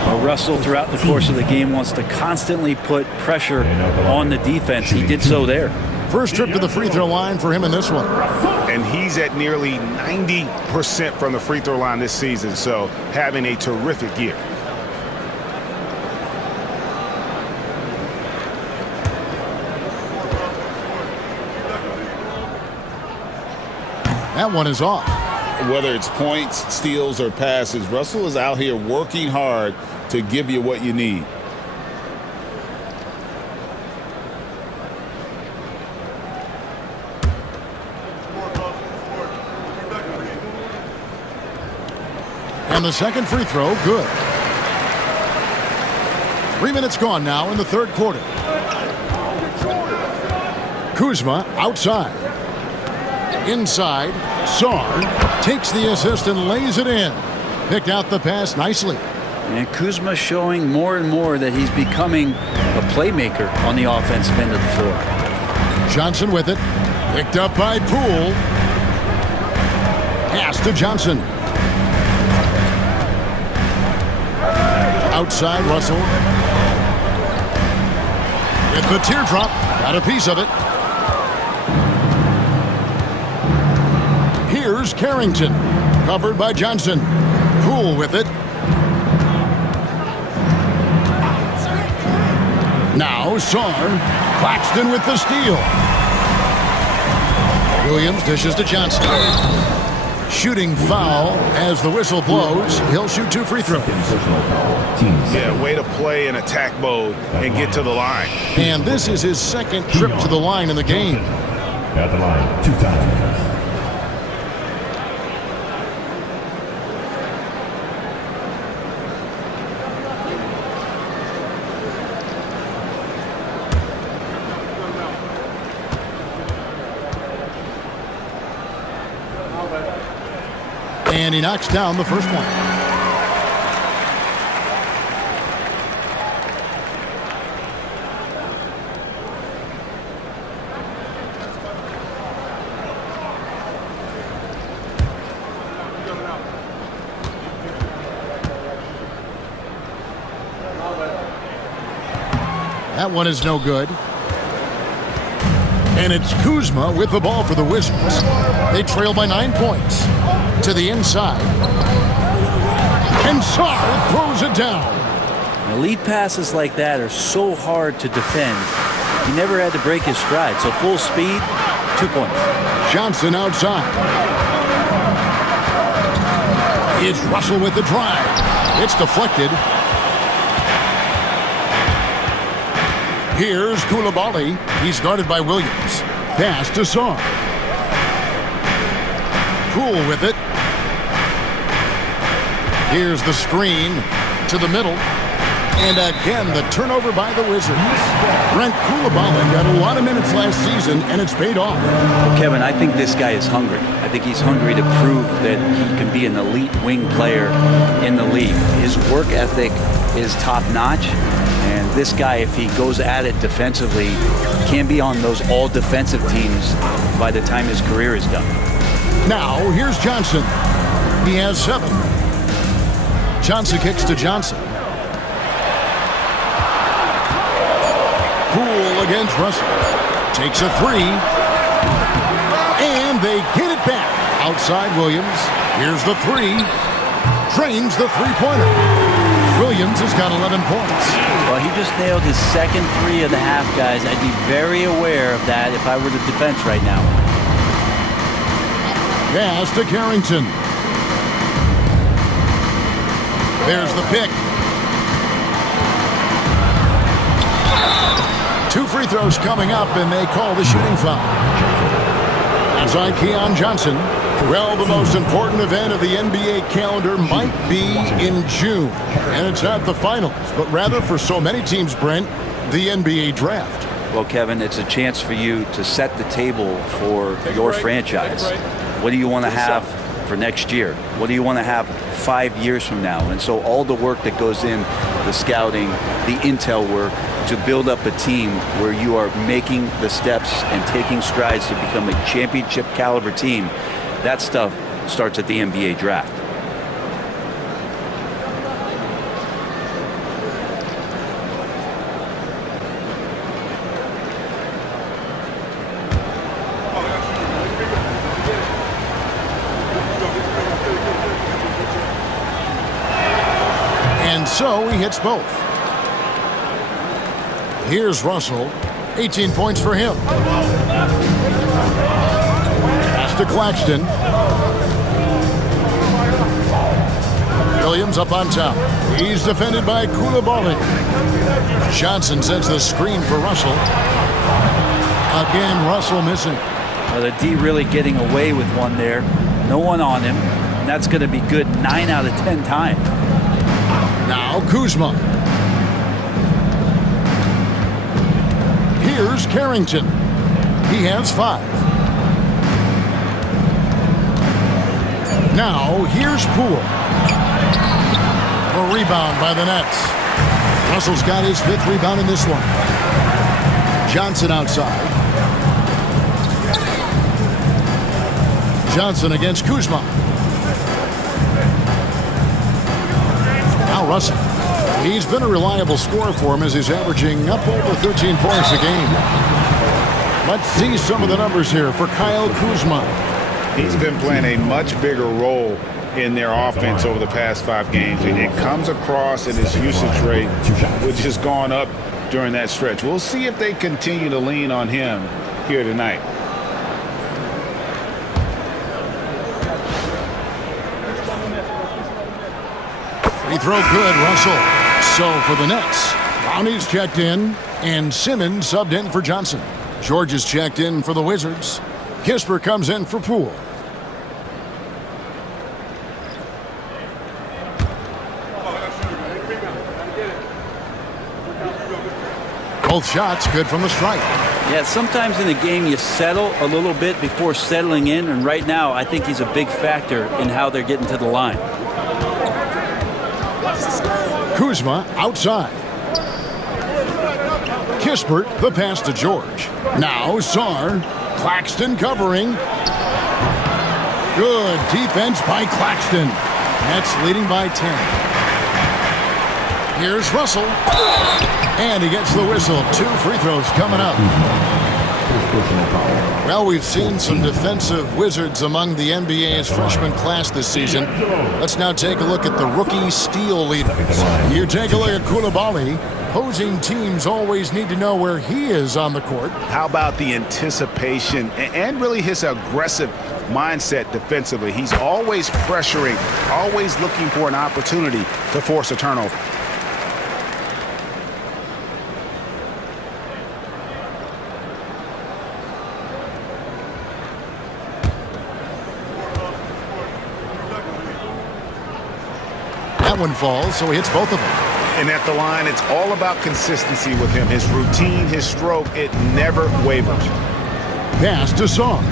Well, Russell, throughout the course of the game, wants to constantly put pressure on the defense. He did so there. First trip to the free throw line for him in this one. And he's at nearly 90% from the free throw line this season, so having a terrific year. That one is off. Whether it's points, steals, or passes, Russell is out here working hard to give you what you need. And the second free throw, good. 3 minutes gone now in the third quarter. Kuzma outside. Inside, Sarr takes the assist and lays it in. Picked out the pass nicely. And Kuzma showing more and more that he's becoming a playmaker on the offensive end of the floor. Johnson with it. Picked up by Poole. Pass to Johnson. Outside, Russell. With the teardrop. Got a piece of it. Here's Carrington. Covered by Johnson. Poole with it. Now Sarr. Claxton with the steal. Williams dishes to Johnson. Shooting foul as the whistle blows. He'll shoot 2 free throws. Yeah, way to play in attack mode and get to the line. And this is his second trip to the line in the game. At the line, 2 times. And he knocks down the first one. That one is no good. And it's Kuzma with the ball for the Wizards. They trail by 9 points. To the inside. And Sarr throws it down. Elite passes like that are so hard to defend. He never had to break his stride. So full speed, 2 points. Johnson outside. It's Russell with the drive. It's deflected. Here's Koulibaly. He's guarded by Williams. Pass to Sarr. Poole with it. Here's the screen to the middle. And again, the turnover by the Wizards. Brent Koulibaly got a lot of minutes last season, and it's paid off. Well, Kevin, I think this guy is hungry. I think he's hungry to prove that he can be an elite wing player in the league. His work ethic is top-notch. And this guy, if he goes at it defensively, can be on those all-defensive teams by the time his career is done. Now, here's Johnson. He has 7. Johnson kicks to Johnson. Poole against Russell. Takes a 3. And they get it back. Outside Williams. Here's the 3. Drains the three-pointer. Williams has got 11 points. Well, he just nailed his second 3 of the half, guys. I'd be very aware of that if I were the defense right now. Pass to Carrington. There's the pick. 2 free throws coming up, and they call the shooting foul. That's on Keon Johnson. Well, the most important event of the NBA calendar might be in June. And it's not the finals, but rather for so many teams, Brent, the NBA draft. Well, Kevin, it's a chance for you to set the table for your franchise. What do you want to have for next year? What do you want to have 5 years from now? And so all the work that goes in, the scouting, the intel work, to build up a team where you are making the steps and taking strides to become a championship caliber team, that stuff starts at the NBA draft. And so he hits both. Here's Russell. 18 points for him. Pass to Claxton. Williams up on top. He's defended by Coulibaly. Johnson sends the screen for Russell. Again, Russell missing. Well, the D really getting away with one there. No one on him. And that's going to be good 9 out of 10 times. Now Kuzma. Here's Carrington. He has 5. Now here's Poole. A rebound by the Nets. Russell's got his 5th rebound in this one. Johnson outside. Johnson against Kuzma. Now Russell. He's been a reliable scorer for him as he's averaging up over 13 points a game. Let's see some of the numbers here for Kyle Kuzma. He's been playing a much bigger role in their offense over the past 5 games. It comes across in his usage rate, which has gone up during that stretch. We'll see if they continue to lean on him here tonight. Free throw good, Russell. So for the Nets, Brownie's checked in, and Simmons subbed in for Johnson. George is checked in for the Wizards. Kisper comes in for Poole. Both shots good from the stripe. Yeah, sometimes in a game you settle a little bit before settling in, and right now I think he's a big factor in how they're getting to the line. Kuzma outside. Kispert, the pass to George. Now Sarr. Claxton covering. Good defense by Claxton. Nets leading by 10. Here's Russell. And he gets the whistle. 2 free throws coming up. Well, we've seen some defensive wizards among the NBA's freshman class this season. Let's now take a look at the rookie steal leaders. You take a look at Coulibaly. Opposing teams always need to know where he is on the court. How about the anticipation and really his aggressive mindset defensively? He's always pressuring, always looking for an opportunity to force a turnover. That one falls, so he hits both of them. And at the line, it's all about consistency with him. His routine, his stroke, it never wavers. Pass to Song.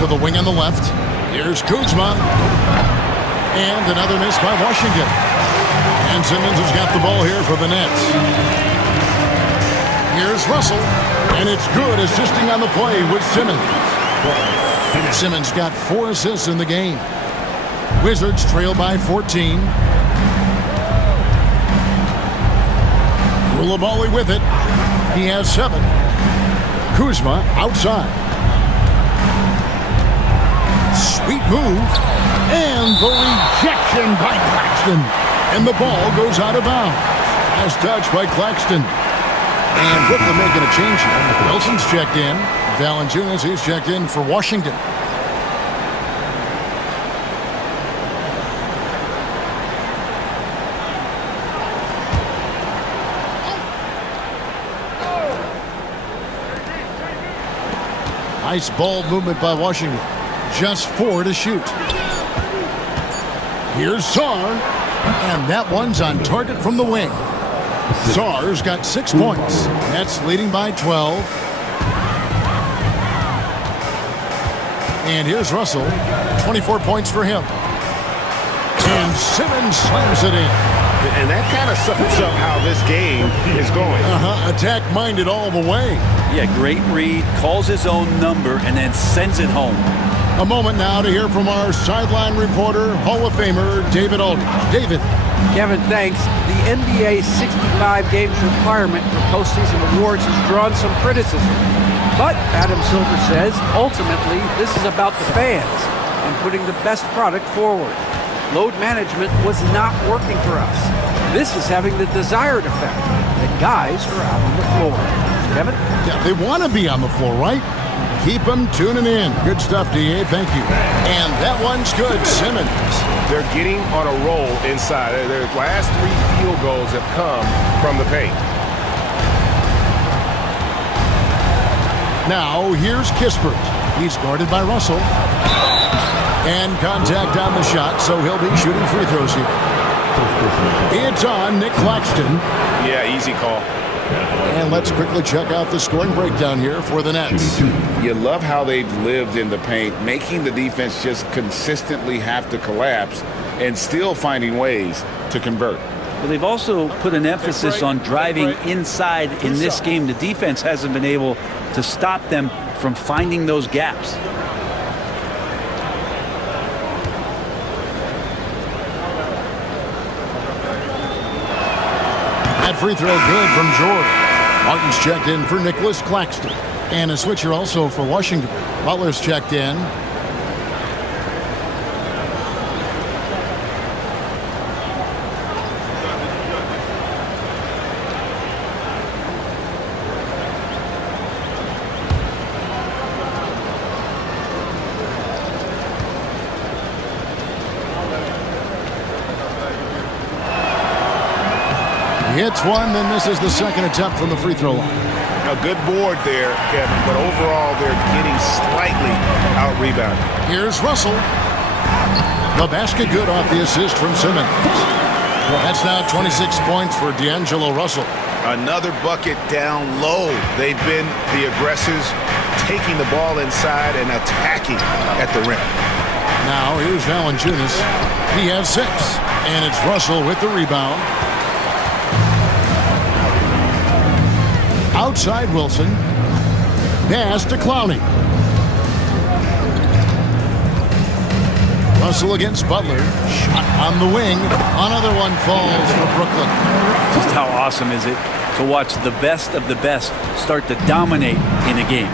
To the wing on the left. Here's Kuzma. And another miss by Washington. And Simmons has got the ball here for the Nets. Here's Russell. And it's good, assisting on the play with Simmons. Simmons got 4 assists in the game. Wizards trail by 14. Coulibaly with it. He has 7. Kuzma outside. Sweet move. And the rejection by Claxton. And the ball goes out of bounds. Nice touch by Claxton. And Brooklyn making a change here. Wilson's checked in. Valanciunas, he's checked in for Washington. Nice ball movement by Washington. Just 4 to shoot. Here's Sarr, and that one's on target from the wing. Sarr's got 6 points. Nets leading by 12. And here's Russell, 24 points for him. And Simmons slams it in. And that kind of sums up how this game is going. Attack-minded all the way. Yeah, great read, calls his own number, and then sends it home. A moment now to hear from our sideline reporter, Hall of Famer David Aldridge. David. Kevin, thanks. The NBA 65 games requirement for postseason awards has drawn some criticism. But, Adam Silver says, ultimately, this is about the fans and putting the best product forward. Load management was not working for us. This is having the desired effect, that guys are out on the floor. Kevin? Yeah, they want to be on the floor, right? Keep them tuning in. Good stuff, D.A. Thank you. And that one's good. Simmons. They're getting on a roll inside. Their last 3 field goals have come from the paint. Now, here's Kispert. He's guarded by Russell. And contact on the shot, so he'll be shooting free throws here. It's on Nick Claxton. Yeah, easy call. And let's quickly check out the scoring breakdown here for the Nets. You love how they've lived in the paint, making the defense just consistently have to collapse and still finding ways to convert. Well, they've also put an emphasis on driving inside in this game. The defense hasn't been able to stop them from finding those gaps. That free throw good from George. Martin's checked in for Nicholas Claxton. And a switcher also for Washington. Butler's checked in. Hits one, then misses the second attempt from the free throw line. A good board there, Kevin, but overall they're getting slightly out-rebounded. Here's Russell. The basket good off the assist from Simmons. That's now 26 points for D'Angelo Russell. Another bucket down low. They've been the aggressors, taking the ball inside and attacking at the rim. Now here's Valanciunas. He has 6, and it's Russell with the rebound. Outside Wilson. Pass to Clowney. Russell against Butler. Shot on the wing. Another one falls for Brooklyn. Just how awesome is it to watch the best of the best start to dominate in a game.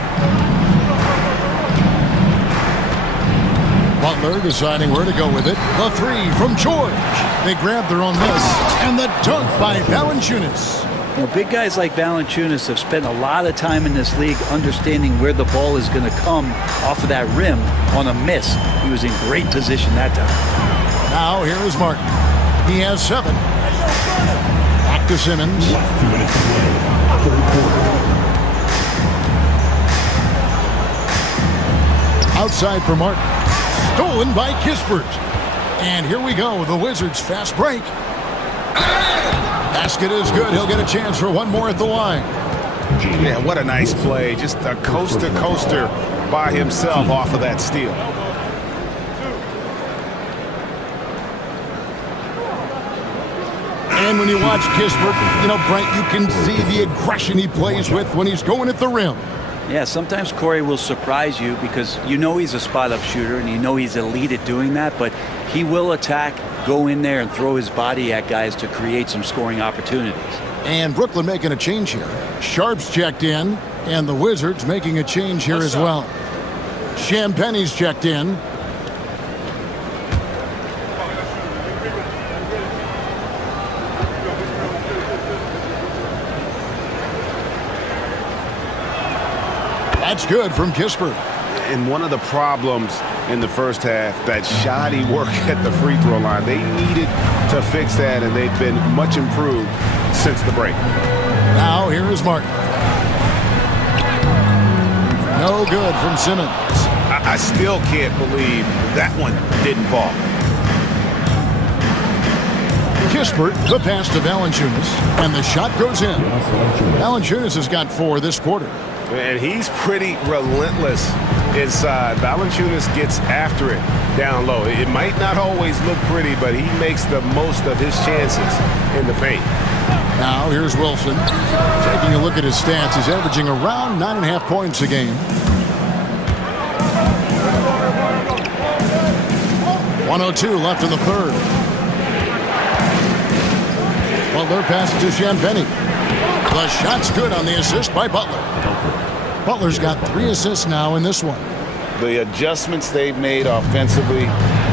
Butler deciding where to go with it. The 3 from George. They grab their own miss. And the dunk by Valanciunas. You know, big guys like Valanciunas have spent a lot of time in this league understanding where the ball is going to come off of that rim on a miss. He was in great position that time. Now here is Martin. He has 7. Back to Simmons. Outside for Martin. Stolen by Kispert. And here we go. The Wizards fast break. Basket is good. He'll get a chance for one more at the line. Yeah, what a nice play. Just a coaster-coaster by himself off of that steal. And when you watch Kispert, you know, Brent, you can see the aggression he plays with when he's going at the rim. Yeah, sometimes Corey will surprise you because you know he's a spot-up shooter and you know he's elite at doing that, but he will attack, go in there and throw his body at guys to create some scoring opportunities. And Brooklyn making a change here. Sharp's checked in, and the Wizards making a change here as well. Champagne's checked in. That's good from Kispert. And one of the problems in the first half, that shoddy work at the free throw line. They needed to fix that, and they've been much improved since the break. Now here is Martin. No good from Simmons. I still can't believe that one didn't fall. Kispert, the pass to Valanciunas, and the shot goes in. Valanciunas has got 4 this quarter. And he's pretty relentless inside. Valanciunas gets after it down low. It might not always look pretty, but he makes the most of his chances in the paint. Now here's Wilson. Taking a look at his stats, he's averaging around 9.5 points a game. 1:02 left in the third. Butler passes to Champagnie. The shot's good on the assist by Butler. Butler's got 3 assists now in this one. The adjustments they've made offensively,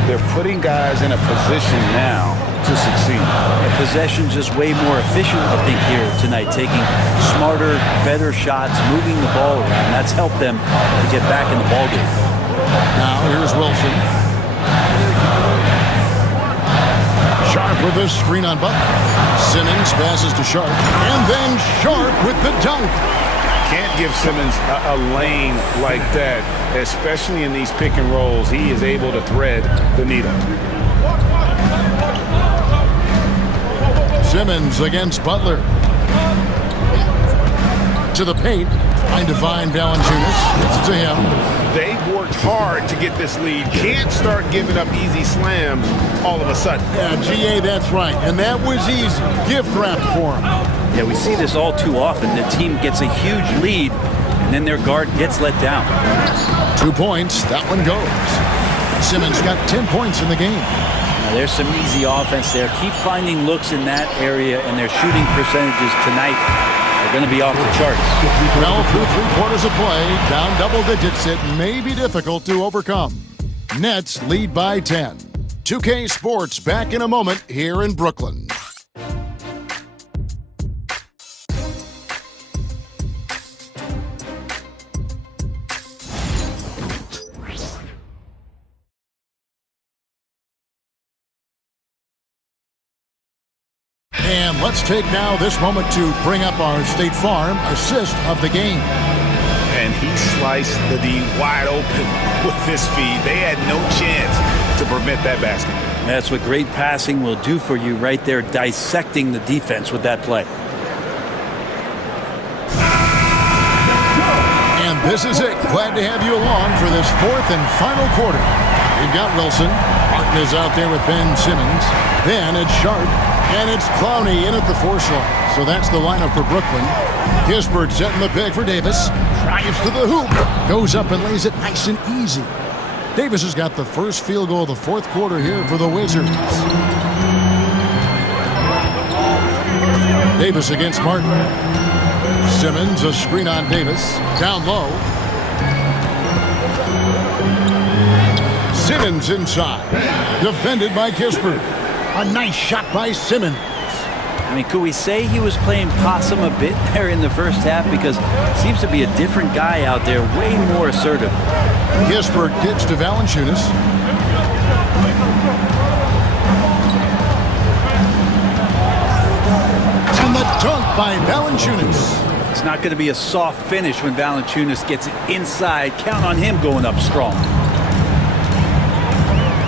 they're putting guys in a position now to succeed. And possession just way more efficient, I think, here tonight. Taking smarter, better shots, moving the ball around. That's helped them to get back in the ballgame. Now here's Wilson. Sharp with this screen on Butler. Simmons passes to Sharp. And then Sharp with the dunk. Can't give Simmons a lane like that, especially in these pick and rolls. He is able to thread the needle. Simmons against Butler. To the paint. Trying to find Valanciunas. Gets it to him. They've worked hard to get this lead. Can't start giving up easy slams all of a sudden. Yeah, GA, that's right. And that was easy. Gift wrap for him. Yeah, we see this all too often. The team gets a huge lead, and then their guard gets let down. 2 points. That one goes. Simmons got 10 points in the game. Now, there's some easy offense there. Keep finding looks in that area, and their shooting percentages tonight are going to be off the charts. Well, through 3 quarters of play, down double digits, it may be difficult to overcome. Nets lead by 10. 2K Sports back in a moment here in Brooklyn. And let's take now this moment to bring up our State Farm assist of the game. And he sliced the D wide open with this feed. They had no chance to prevent that basket. That's what great passing will do for you right there, dissecting the defense with that play. And this is it. Glad to have you along for this 4th and final quarter. We've got Wilson. Martin is out there with Ben Simmons. Then it's Sharp. And it's Clowney in at the 4 slot. So that's the lineup for Brooklyn. Kispert setting the pick for Davis. Drives to the hoop. Goes up and lays it nice and easy. Davis has got the first field goal of the 4th quarter here for the Wizards. Davis against Martin. Simmons, a screen on Davis. Down low. Simmons inside. Defended by Kispert. A nice shot by Simmons. I mean, could we say he was playing possum a bit there in the first half? Because seems to be a different guy out there, way more assertive. Kispert gets to Valanciunas. And the dunk by Valanciunas. It's not going to be a soft finish when Valanciunas gets it inside. Count on him going up strong.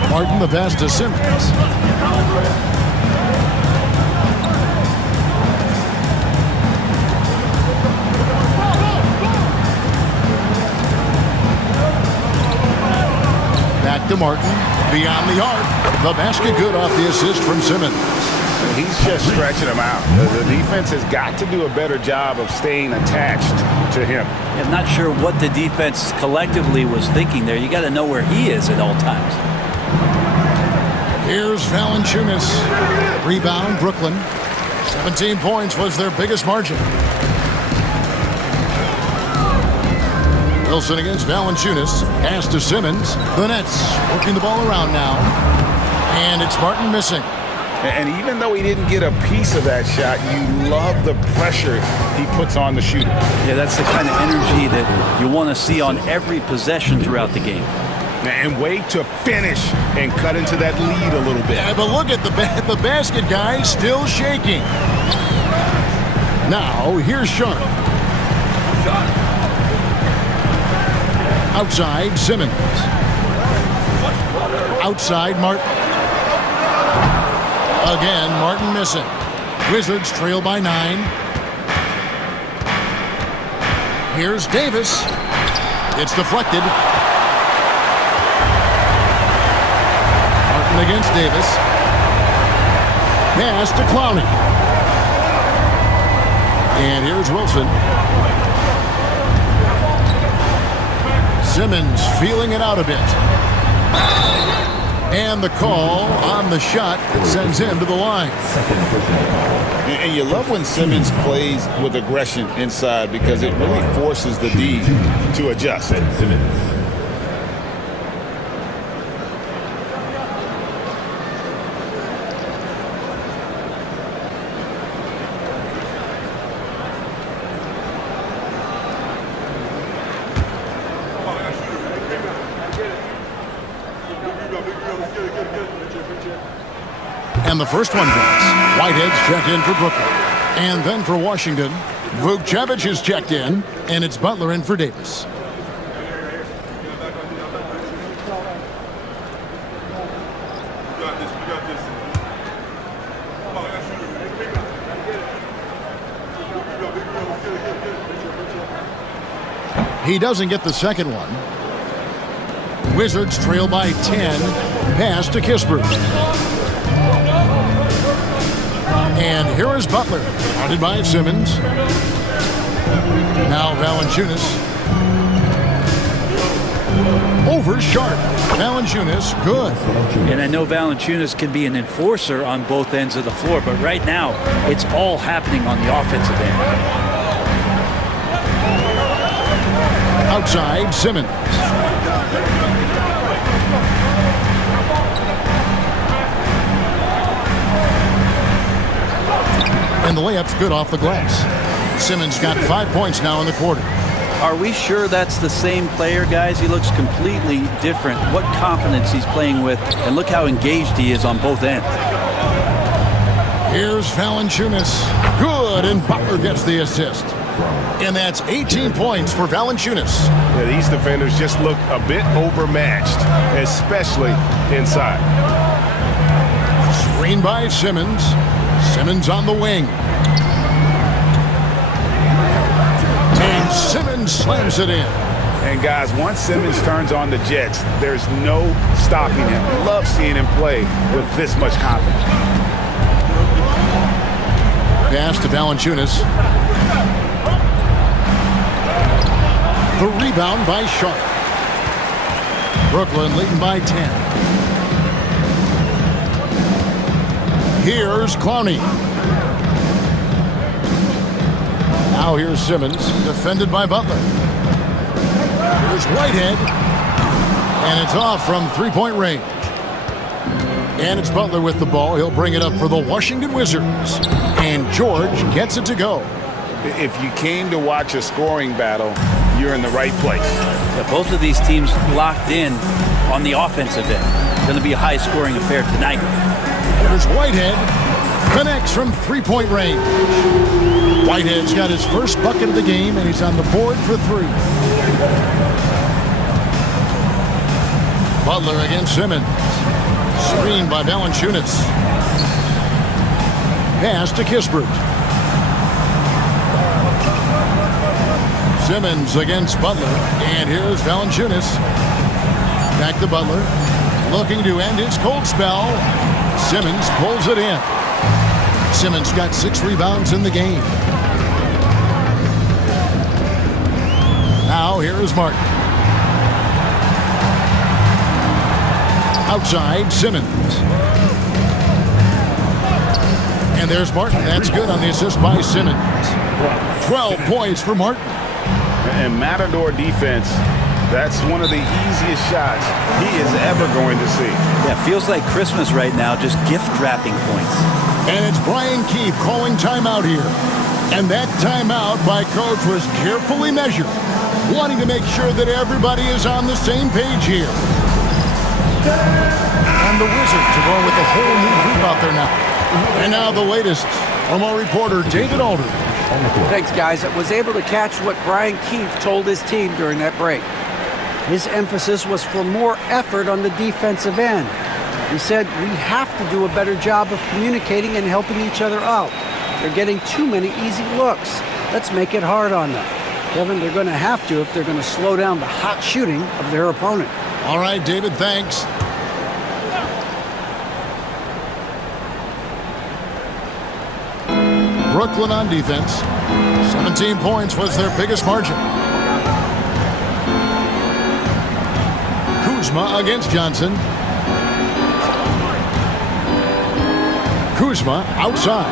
Martin the pass to Simmons. Back to Martin. Beyond the arc. The basket good off the assist from Simmons. He's just stretching him out. The defense has got to do a better job of staying attached to him. I'm not sure what the defense collectively was thinking there. You got to know where he is at all times. Here's Valanciunas. Rebound, Brooklyn. 17 points was their biggest margin. Wilson against Valanciunas. Pass to Simmons. The Nets working the ball around now. And it's Martin missing. And even though he didn't get a piece of that shot, you love the pressure he puts on the shooter. Yeah, that's the kind of energy that you want to see on every possession throughout the game. And wait to finish and cut into that lead a little bit. Yeah, but look at the basket guy still shaking. Now, here's Sharp. Outside, Simmons. Outside, Martin. Again, Martin missing. Wizards trail by 9. Here's Davis. It's deflected. Martin against Davis. Pass to Clowney. And here's Wilson. Simmons feeling it out a bit. And the call on the shot that sends him to the line. And you love when Simmons plays with aggression inside because it really forces the D to adjust. And the first one drops. Whitehead's checked in for Brooklyn. And then for Washington, Vukcevic is checked in, and it's Butler in for Davis. He doesn't get the second one. Wizards trail by 10. Pass to Kispert. And here is Butler, guarded by Simmons. Now Valanciunas. Over Sharp. Valanciunas, good. And I know Valanciunas can be an enforcer on both ends of the floor, but right now, it's all happening on the offensive end. Outside, Simmons. And the layup's good off the glass. Simmons got 5 points now in the quarter. Are we sure that's the same player, guys? He looks completely different. What confidence he's playing with, and look how engaged he is on both ends. Here's Valanciunas. Good, and Butler gets the assist. And that's 18 points for Valanciunas. Yeah, these defenders just look a bit overmatched, especially inside. Screen by Simmons. Simmons on the wing. And Simmons slams it in. And guys, once Simmons turns on the Jets, there's no stopping him. Love seeing him play with this much confidence. Pass to Valanciunas. The rebound by Sharp. Brooklyn leading by 10. Here's Clowney. Now here's Simmons, defended by Butler. Here's Whitehead. And it's off from three-point range. And it's Butler with the ball. He'll bring it up for the Washington Wizards. And George gets it to go. If you came to watch a scoring battle, you're in the right place. Yeah, both of these teams locked in on the offensive end. It's going to be a high-scoring affair tonight. Here's Whitehead. Connects from three-point range. Whitehead's got his first bucket of the game, and he's on the board for 3. Butler against Simmons. Screen by Valanciunas. Pass to Kispert. Simmons against Butler. And here's Valanciunas. Back to Butler. Looking to end his cold spell. Simmons pulls it in. Simmons got 6 rebounds in the game. Now here is Martin. Outside, Simmons. And there's Martin. That's good on the assist by Simmons. 12 points for Martin. And Matador defense, that's one of the easiest shots he is ever going to see. Yeah, feels like Christmas right now, just gift-wrapping points. And it's Brian Keefe calling timeout here. And that timeout by Coach was carefully measured, wanting to make sure that everybody is on the same page here. And the Wizards are going with a whole new group out there now. And now the latest from our reporter, David Aldridge. Thanks, guys. I was able to catch what Brian Keefe told his team during that break. His emphasis was for more effort on the defensive end. He said, we have to do a better job of communicating and helping each other out. They're getting too many easy looks. Let's make it hard on them. Kevin, they're going to have to if they're going to slow down the hot shooting of their opponent. All right, David, thanks. Brooklyn on defense. 17 points was their biggest margin. Kuzma against Johnson. Kuzma outside.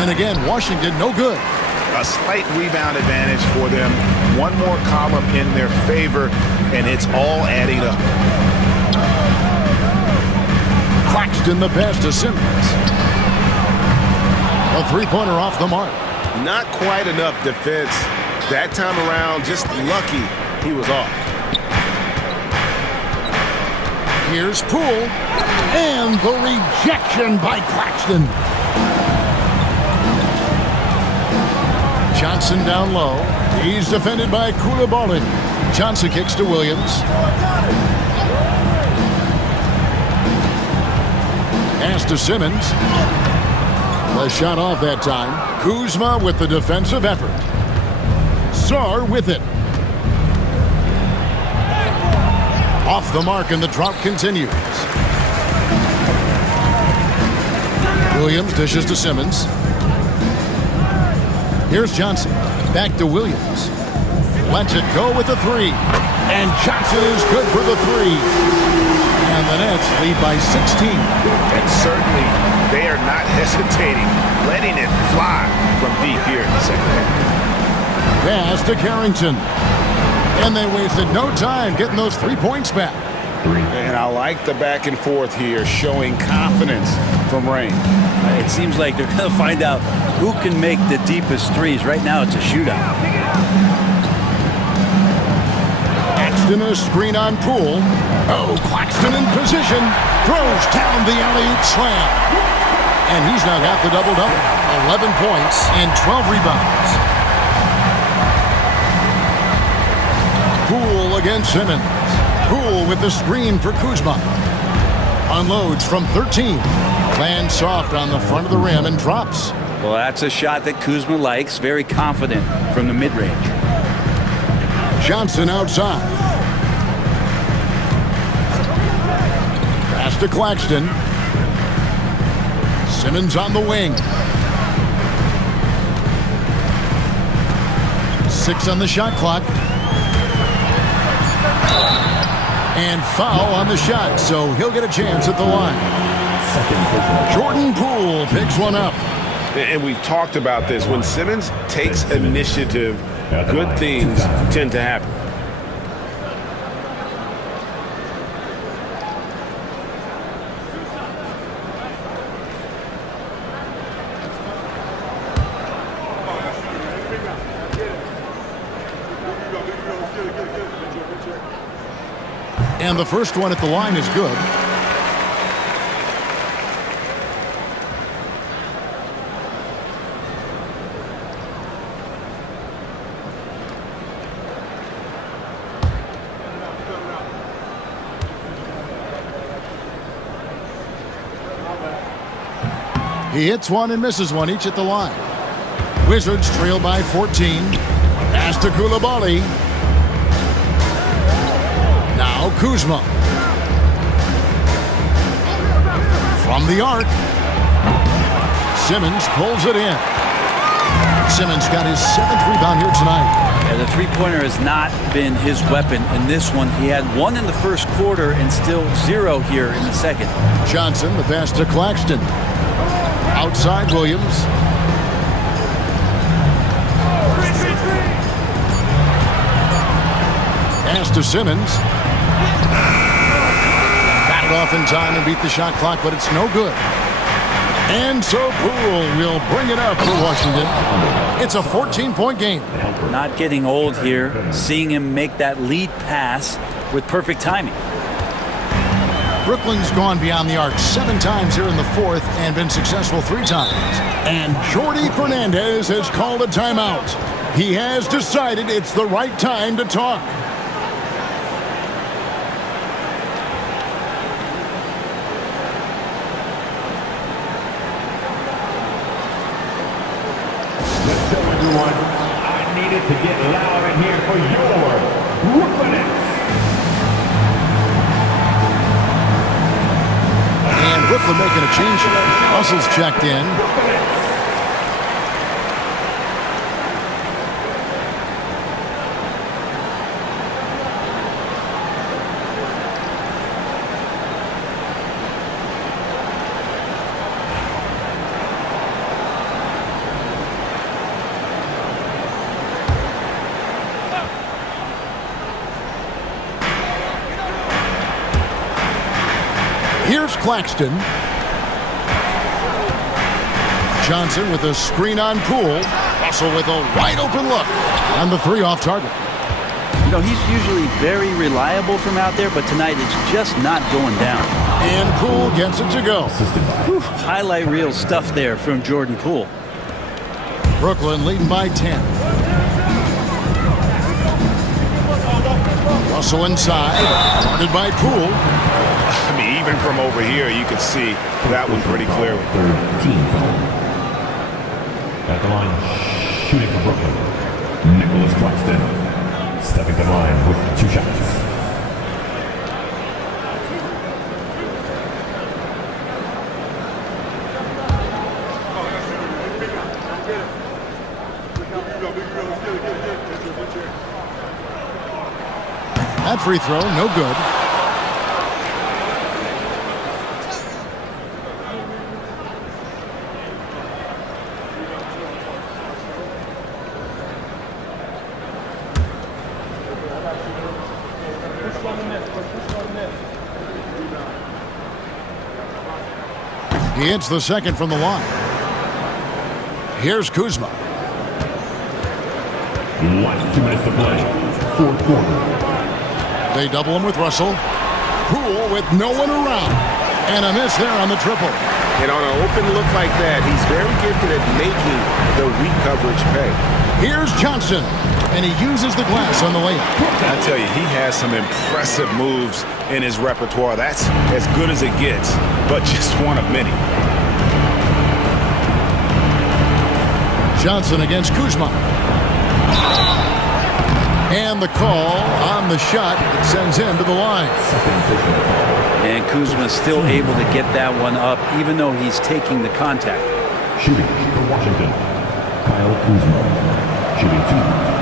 And again, Washington no good. A slight rebound advantage for them. One more column in their favor, and it's all adding up. Claxton the pass to Simmons. A three-pointer off the mark. Not quite enough defense. That time around, just lucky he was off. Here's Poole. And the rejection by Claxton. Johnson down low. He's defended by Coulibaly. Johnson kicks to Williams. Pass to Simmons. The shot off that time. Kuzma with the defensive effort. Sarr with it. Off the mark, and the drought continues. Williams dishes to Simmons. Here's Johnson. Back to Williams. Lets it go with the three. And Johnson is good for the three. And the Nets lead by 16. And certainly they are not hesitating, letting it fly from deep here in the second half. Pass to Carrington. And they wasted no time getting those 3 points back. And I like the back and forth here, showing confidence from Rain. It seems like they're going to find out who can make the deepest threes. Right now, it's a shootout. Claxton a screen on Poole. Oh, Claxton in position. Throws down the alley-oop slam. And he's now got the double-double. 11 points and 12 rebounds. Poole against Simmons. Poole with the screen for Kuzma. Unloads from 13. Lands soft on the front of the rim and drops. Well, that's a shot that Kuzma likes. Very confident from the mid-range. Johnson outside. Pass to Claxton. Simmons on the wing. 6 on the shot clock. And foul on the shot, so he'll get a chance at the line. Jordan Poole picks one up. And we've talked about this. When Simmons takes initiative, good things tend to happen. And the first one at the line is good. He hits one and misses one, each at the line. Wizards trail by 14. Pass to Coulibaly. Now Kuzma. From the arc. Simmons pulls it in. Simmons got his 7th rebound here tonight. Yeah, the three-pointer has not been his weapon in this one. He had 1 in the first quarter and still 0 here in the second. Johnson, the pass to Claxton. Outside Williams. Pass to Simmons. Got it off in time and beat the shot clock, but it's no good. And so Poole will bring it up for Washington. It's a 14-point game. Not getting old here. Seeing him make that lead pass with perfect timing. Brooklyn's gone beyond the arc 7 times here in the 4th and been successful 3 times. And Jordi Fernandez has called a timeout. He has decided it's the right time to talk. needed to get loud in here for your Brooklyn Nets. And Brooklyn making a change here. Russell's checked in. Here's Claxton. Johnson with a screen on Poole. Russell with a wide open look. And the three off target. You know, he's usually very reliable from out there, but tonight it's just not going down. And Poole gets it to go. Whew, highlight reel stuff there from Jordan Poole. Brooklyn leading by 10. Russell inside. Guarded by Poole. I mean, even from over here, you could see that one pretty clearly. Third team foul. At the line, shooting for Brooklyn, Nicholas Claxton. Stepping to the line with 2 shots. That free throw, no good. He hits the second from the line. Here's Kuzma. Last 2 minutes to play. Fourth quarter. They double him with Russell. Poole with no one around. And a miss there on the triple. And on an open look like that, he's very gifted at making the weak coverage pay. Here's Johnson. And he uses the glass on the layup. I tell you, he has some impressive moves in his repertoire. That's as good as it gets, but just one of many. Johnson against Kuzma. And the call on the shot that sends him to the line. And Kuzma still able to get that one up, even though he's taking the contact. Shooting for Washington, Kyle Kuzma. Shooting 2.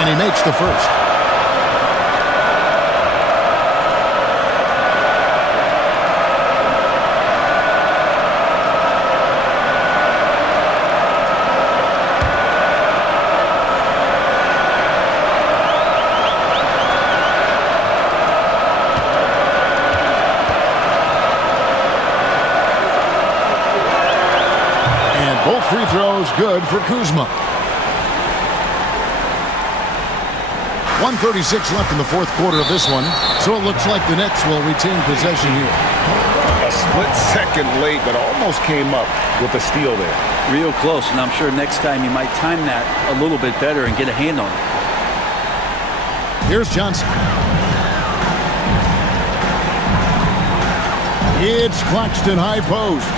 He makes the first. And both free throws good for Kuzma. 1:36 left in the fourth quarter of this one, so it looks like the Nets will retain possession here. A split second late, but almost came up with a steal there. Real close, and I'm sure next time you might time that a little bit better and get a hand on it. Here's Johnson. It's Claxton high post.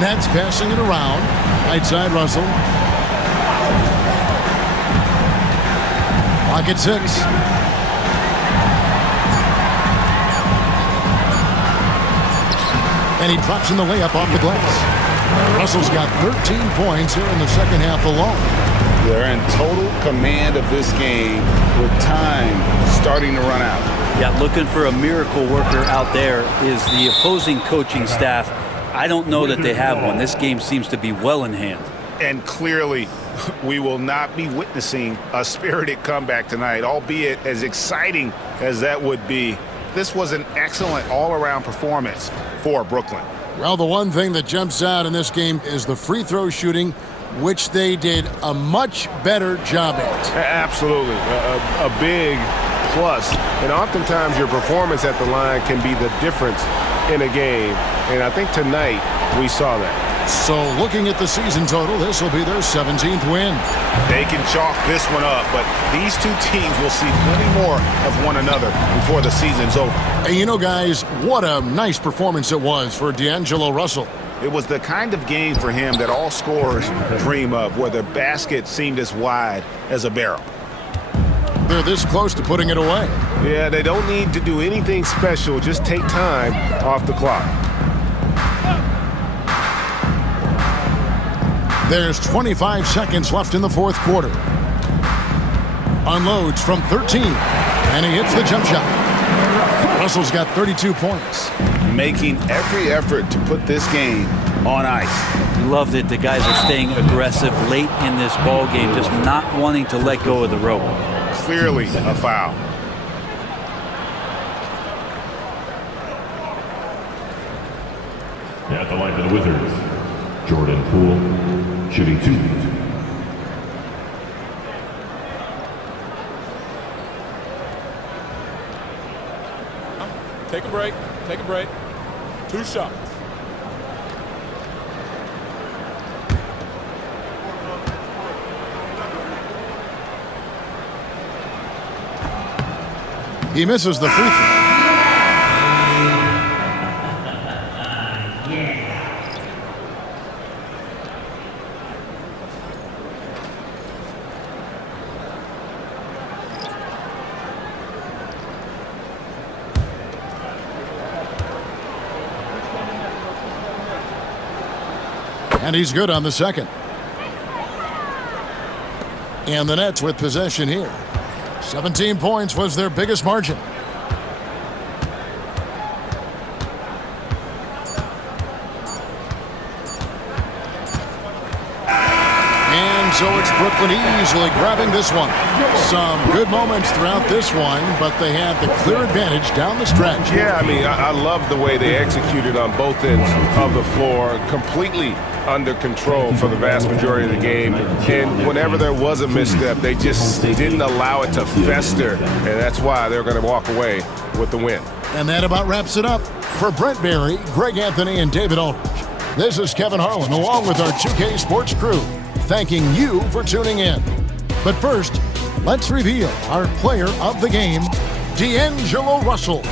Nets passing it around. Right side Russell. Clock at 6. And he drops in the layup off the glass. Russell's got 13 points here in the second half alone. They're in total command of this game with time starting to run out. Yeah, looking for a miracle worker out there is the opposing coaching staff. I don't know that they have one. This game seems to be well in hand. And clearly, we will not be witnessing a spirited comeback tonight, albeit as exciting as that would be. This was an excellent all-around performance for Brooklyn. Well, the one thing that jumps out in this game is the free throw shooting, which they did a much better job at. Absolutely. A big plus. And oftentimes your performance at the line can be the difference in a game, and I think tonight we saw that. So looking at the season total, this will be their 17th win. They can chalk this one up, but these two teams will see plenty more of one another before the season's over. And you know, guys, what a nice performance it was for D'Angelo Russell. It was the kind of game for him that all scorers dream of, where the basket seemed as wide as a barrel. They're this close to putting it away. Yeah, they don't need to do anything special. Just take time off the clock. There's 25 seconds left in the fourth quarter. Unloads from 13, and he hits the jump shot. Russell's got 32 points. Making every effort to put this game on ice. Love that the guys are staying aggressive late in this ball game, just not wanting to let go of the rope. Clearly a foul. At the line for the Wizards, Jordan Poole, shooting 2. Take a break. Take a break. 2 shots. He misses the free throw. And he's good on the second. And the Nets with possession here. 17 points was their biggest margin. And so it's Brooklyn easily grabbing this one. Some good moments throughout this one, but they had the clear advantage down the stretch. Yeah, I mean, I love the way they executed on both ends of the floor, completely under control for the vast majority of the game. And whenever there was a misstep, they just didn't allow it to fester, and that's why they're going to walk away with the win. And that about wraps it up. For Brent Barry, Greg Anthony, and David Aldridge, this is Kevin Harlan along with our 2K Sports crew, thanking you for tuning in. But first, let's reveal our player of the game, D'Angelo Russell.